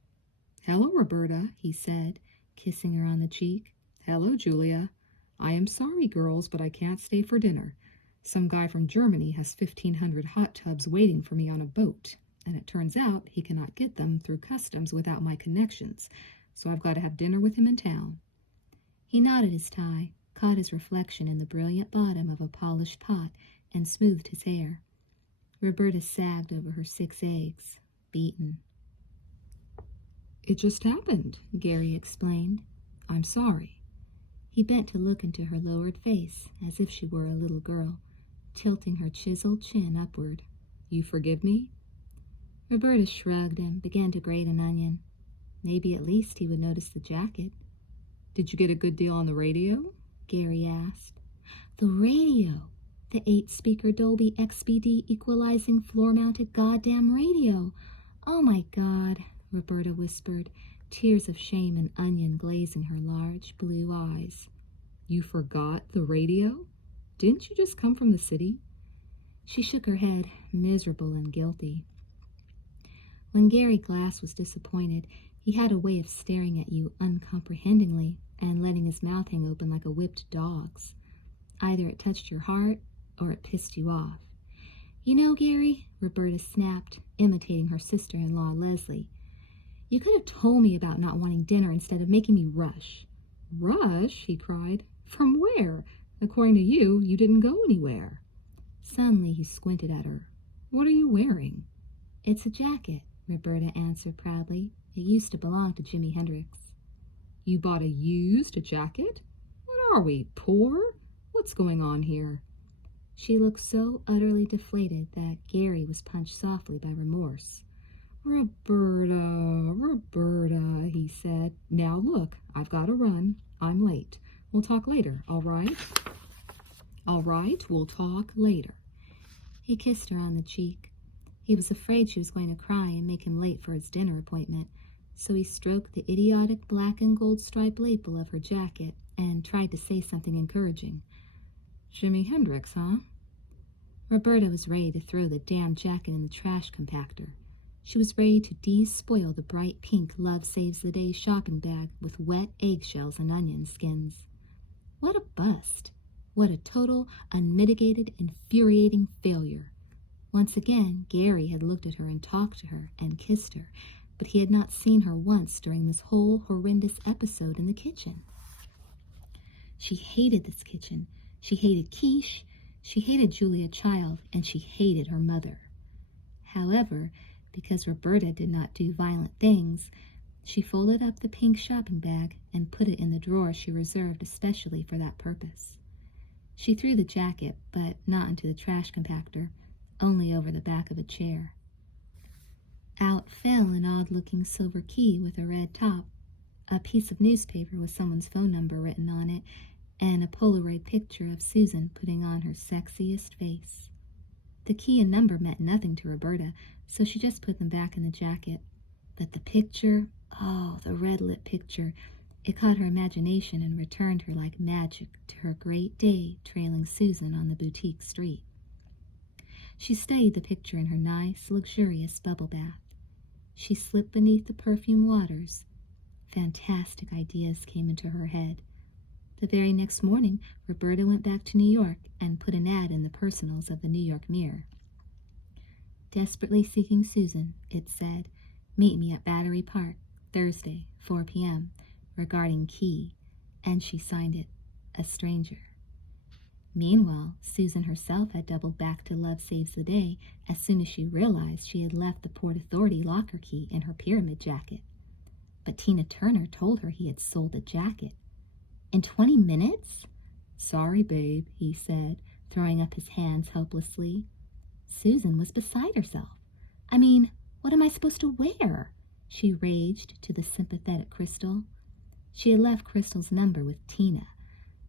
"Hello, Roberta," he said, kissing her on the cheek. "Hello, Julia. I am sorry, girls, but I can't stay for dinner. Some guy from Germany has 1,500 hot tubs waiting for me on a boat, and it turns out he cannot get them through customs without my connections, so I've got to have dinner with him in town." He knotted his tie, caught his reflection in the brilliant bottom of a polished pot, and smoothed his hair. Roberta sagged over her 6 eggs, beaten. "It just happened," Gary explained. "I'm sorry." He bent to look into her lowered face as if she were a little girl, tilting her chiseled chin upward. "You forgive me?" Roberta shrugged and began to grate an onion. Maybe at least he would notice the jacket. "Did you get a good deal on the radio?" Gary asked. "The radio! The 8-speaker Dolby XBD equalizing floor-mounted goddamn radio! Oh my God," Roberta whispered, tears of shame and onion glazing her large blue eyes. "You forgot the radio? Didn't you just come from the city?" She shook her head, miserable and guilty. When Gary Glass was disappointed, he had a way of staring at you uncomprehendingly and letting his mouth hang open like a whipped dog's. Either it touched your heart or it pissed you off. "You know, Gary," Roberta snapped, imitating her sister-in-law, Leslie, "you could have told me about not wanting dinner instead of making me rush." "Rush?" he cried. "From where? According to you, you didn't go anywhere." Suddenly he squinted at her. "What are you wearing?" "It's a jacket," Roberta answered proudly. "It used to belong to Jimi Hendrix." "You bought a used jacket? What are we, poor? What's going on here?" She looked so utterly deflated that Gary was punched softly by remorse. "Roberta, Roberta," he said. "Now look, I've got to run. I'm late. We'll talk later, all right?" "All right, we'll talk later." He kissed her on the cheek. He was afraid she was going to cry and make him late for his dinner appointment, so he stroked the idiotic black and gold striped lapel of her jacket and tried to say something encouraging. "Jimi Hendrix, huh?" Roberta was ready to throw the damn jacket in the trash compactor. She was ready to despoil the bright pink Love Saves the Day shopping bag with wet eggshells and onion skins. What a bust! What a total, unmitigated, infuriating failure! Once again, Gary had looked at her and talked to her and kissed her, but he had not seen her once during this whole horrendous episode in the kitchen. She hated this kitchen. She hated quiche. She hated Julia Child, and she hated her mother. However, because Roberta did not do violent things, she folded up the pink shopping bag and put it in the drawer she reserved especially for that purpose. She threw the jacket, but not into the trash compactor, only over the back of a chair. Out fell an odd-looking silver key with a red top, a piece of newspaper with someone's phone number written on it, and a Polaroid picture of Susan putting on her sexiest face. The key and number meant nothing to Roberta, so she just put them back in the jacket. But the picture, oh, the red-lit picture, it caught her imagination and returned her like magic to her great day trailing Susan on the boutique street. She studied the picture in her nice, luxurious bubble bath. She slipped beneath the perfume waters. Fantastic ideas came into her head. The very next morning, Roberta went back to New York and put an ad in the personals of the New York Mirror. Desperately seeking Susan, it said, meet me at Battery Park, Thursday, 4 p.m., regarding key, and she signed it, a stranger. Meanwhile, Susan herself had doubled back to Love Saves the Day as soon as she realized she had left the Port Authority locker key in her pyramid jacket. But Tina Turner told her he had sold the jacket. In 20 minutes? Sorry, babe, he said, throwing up his hands helplessly. Susan was beside herself. I mean, what am I supposed to wear? She raged to the sympathetic Crystal. She had left Crystal's number with Tina,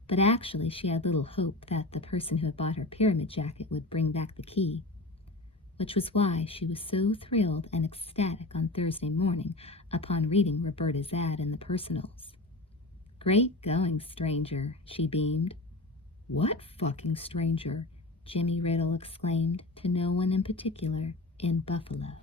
but actually she had little hope that the person who had bought her pyramid jacket would bring back the key, which was why she was so thrilled and ecstatic on Thursday morning upon reading Roberta's ad in the personals. Great going, stranger, she beamed. What fucking stranger? Jimmy Riddle exclaimed, to no one in particular, in Buffalo.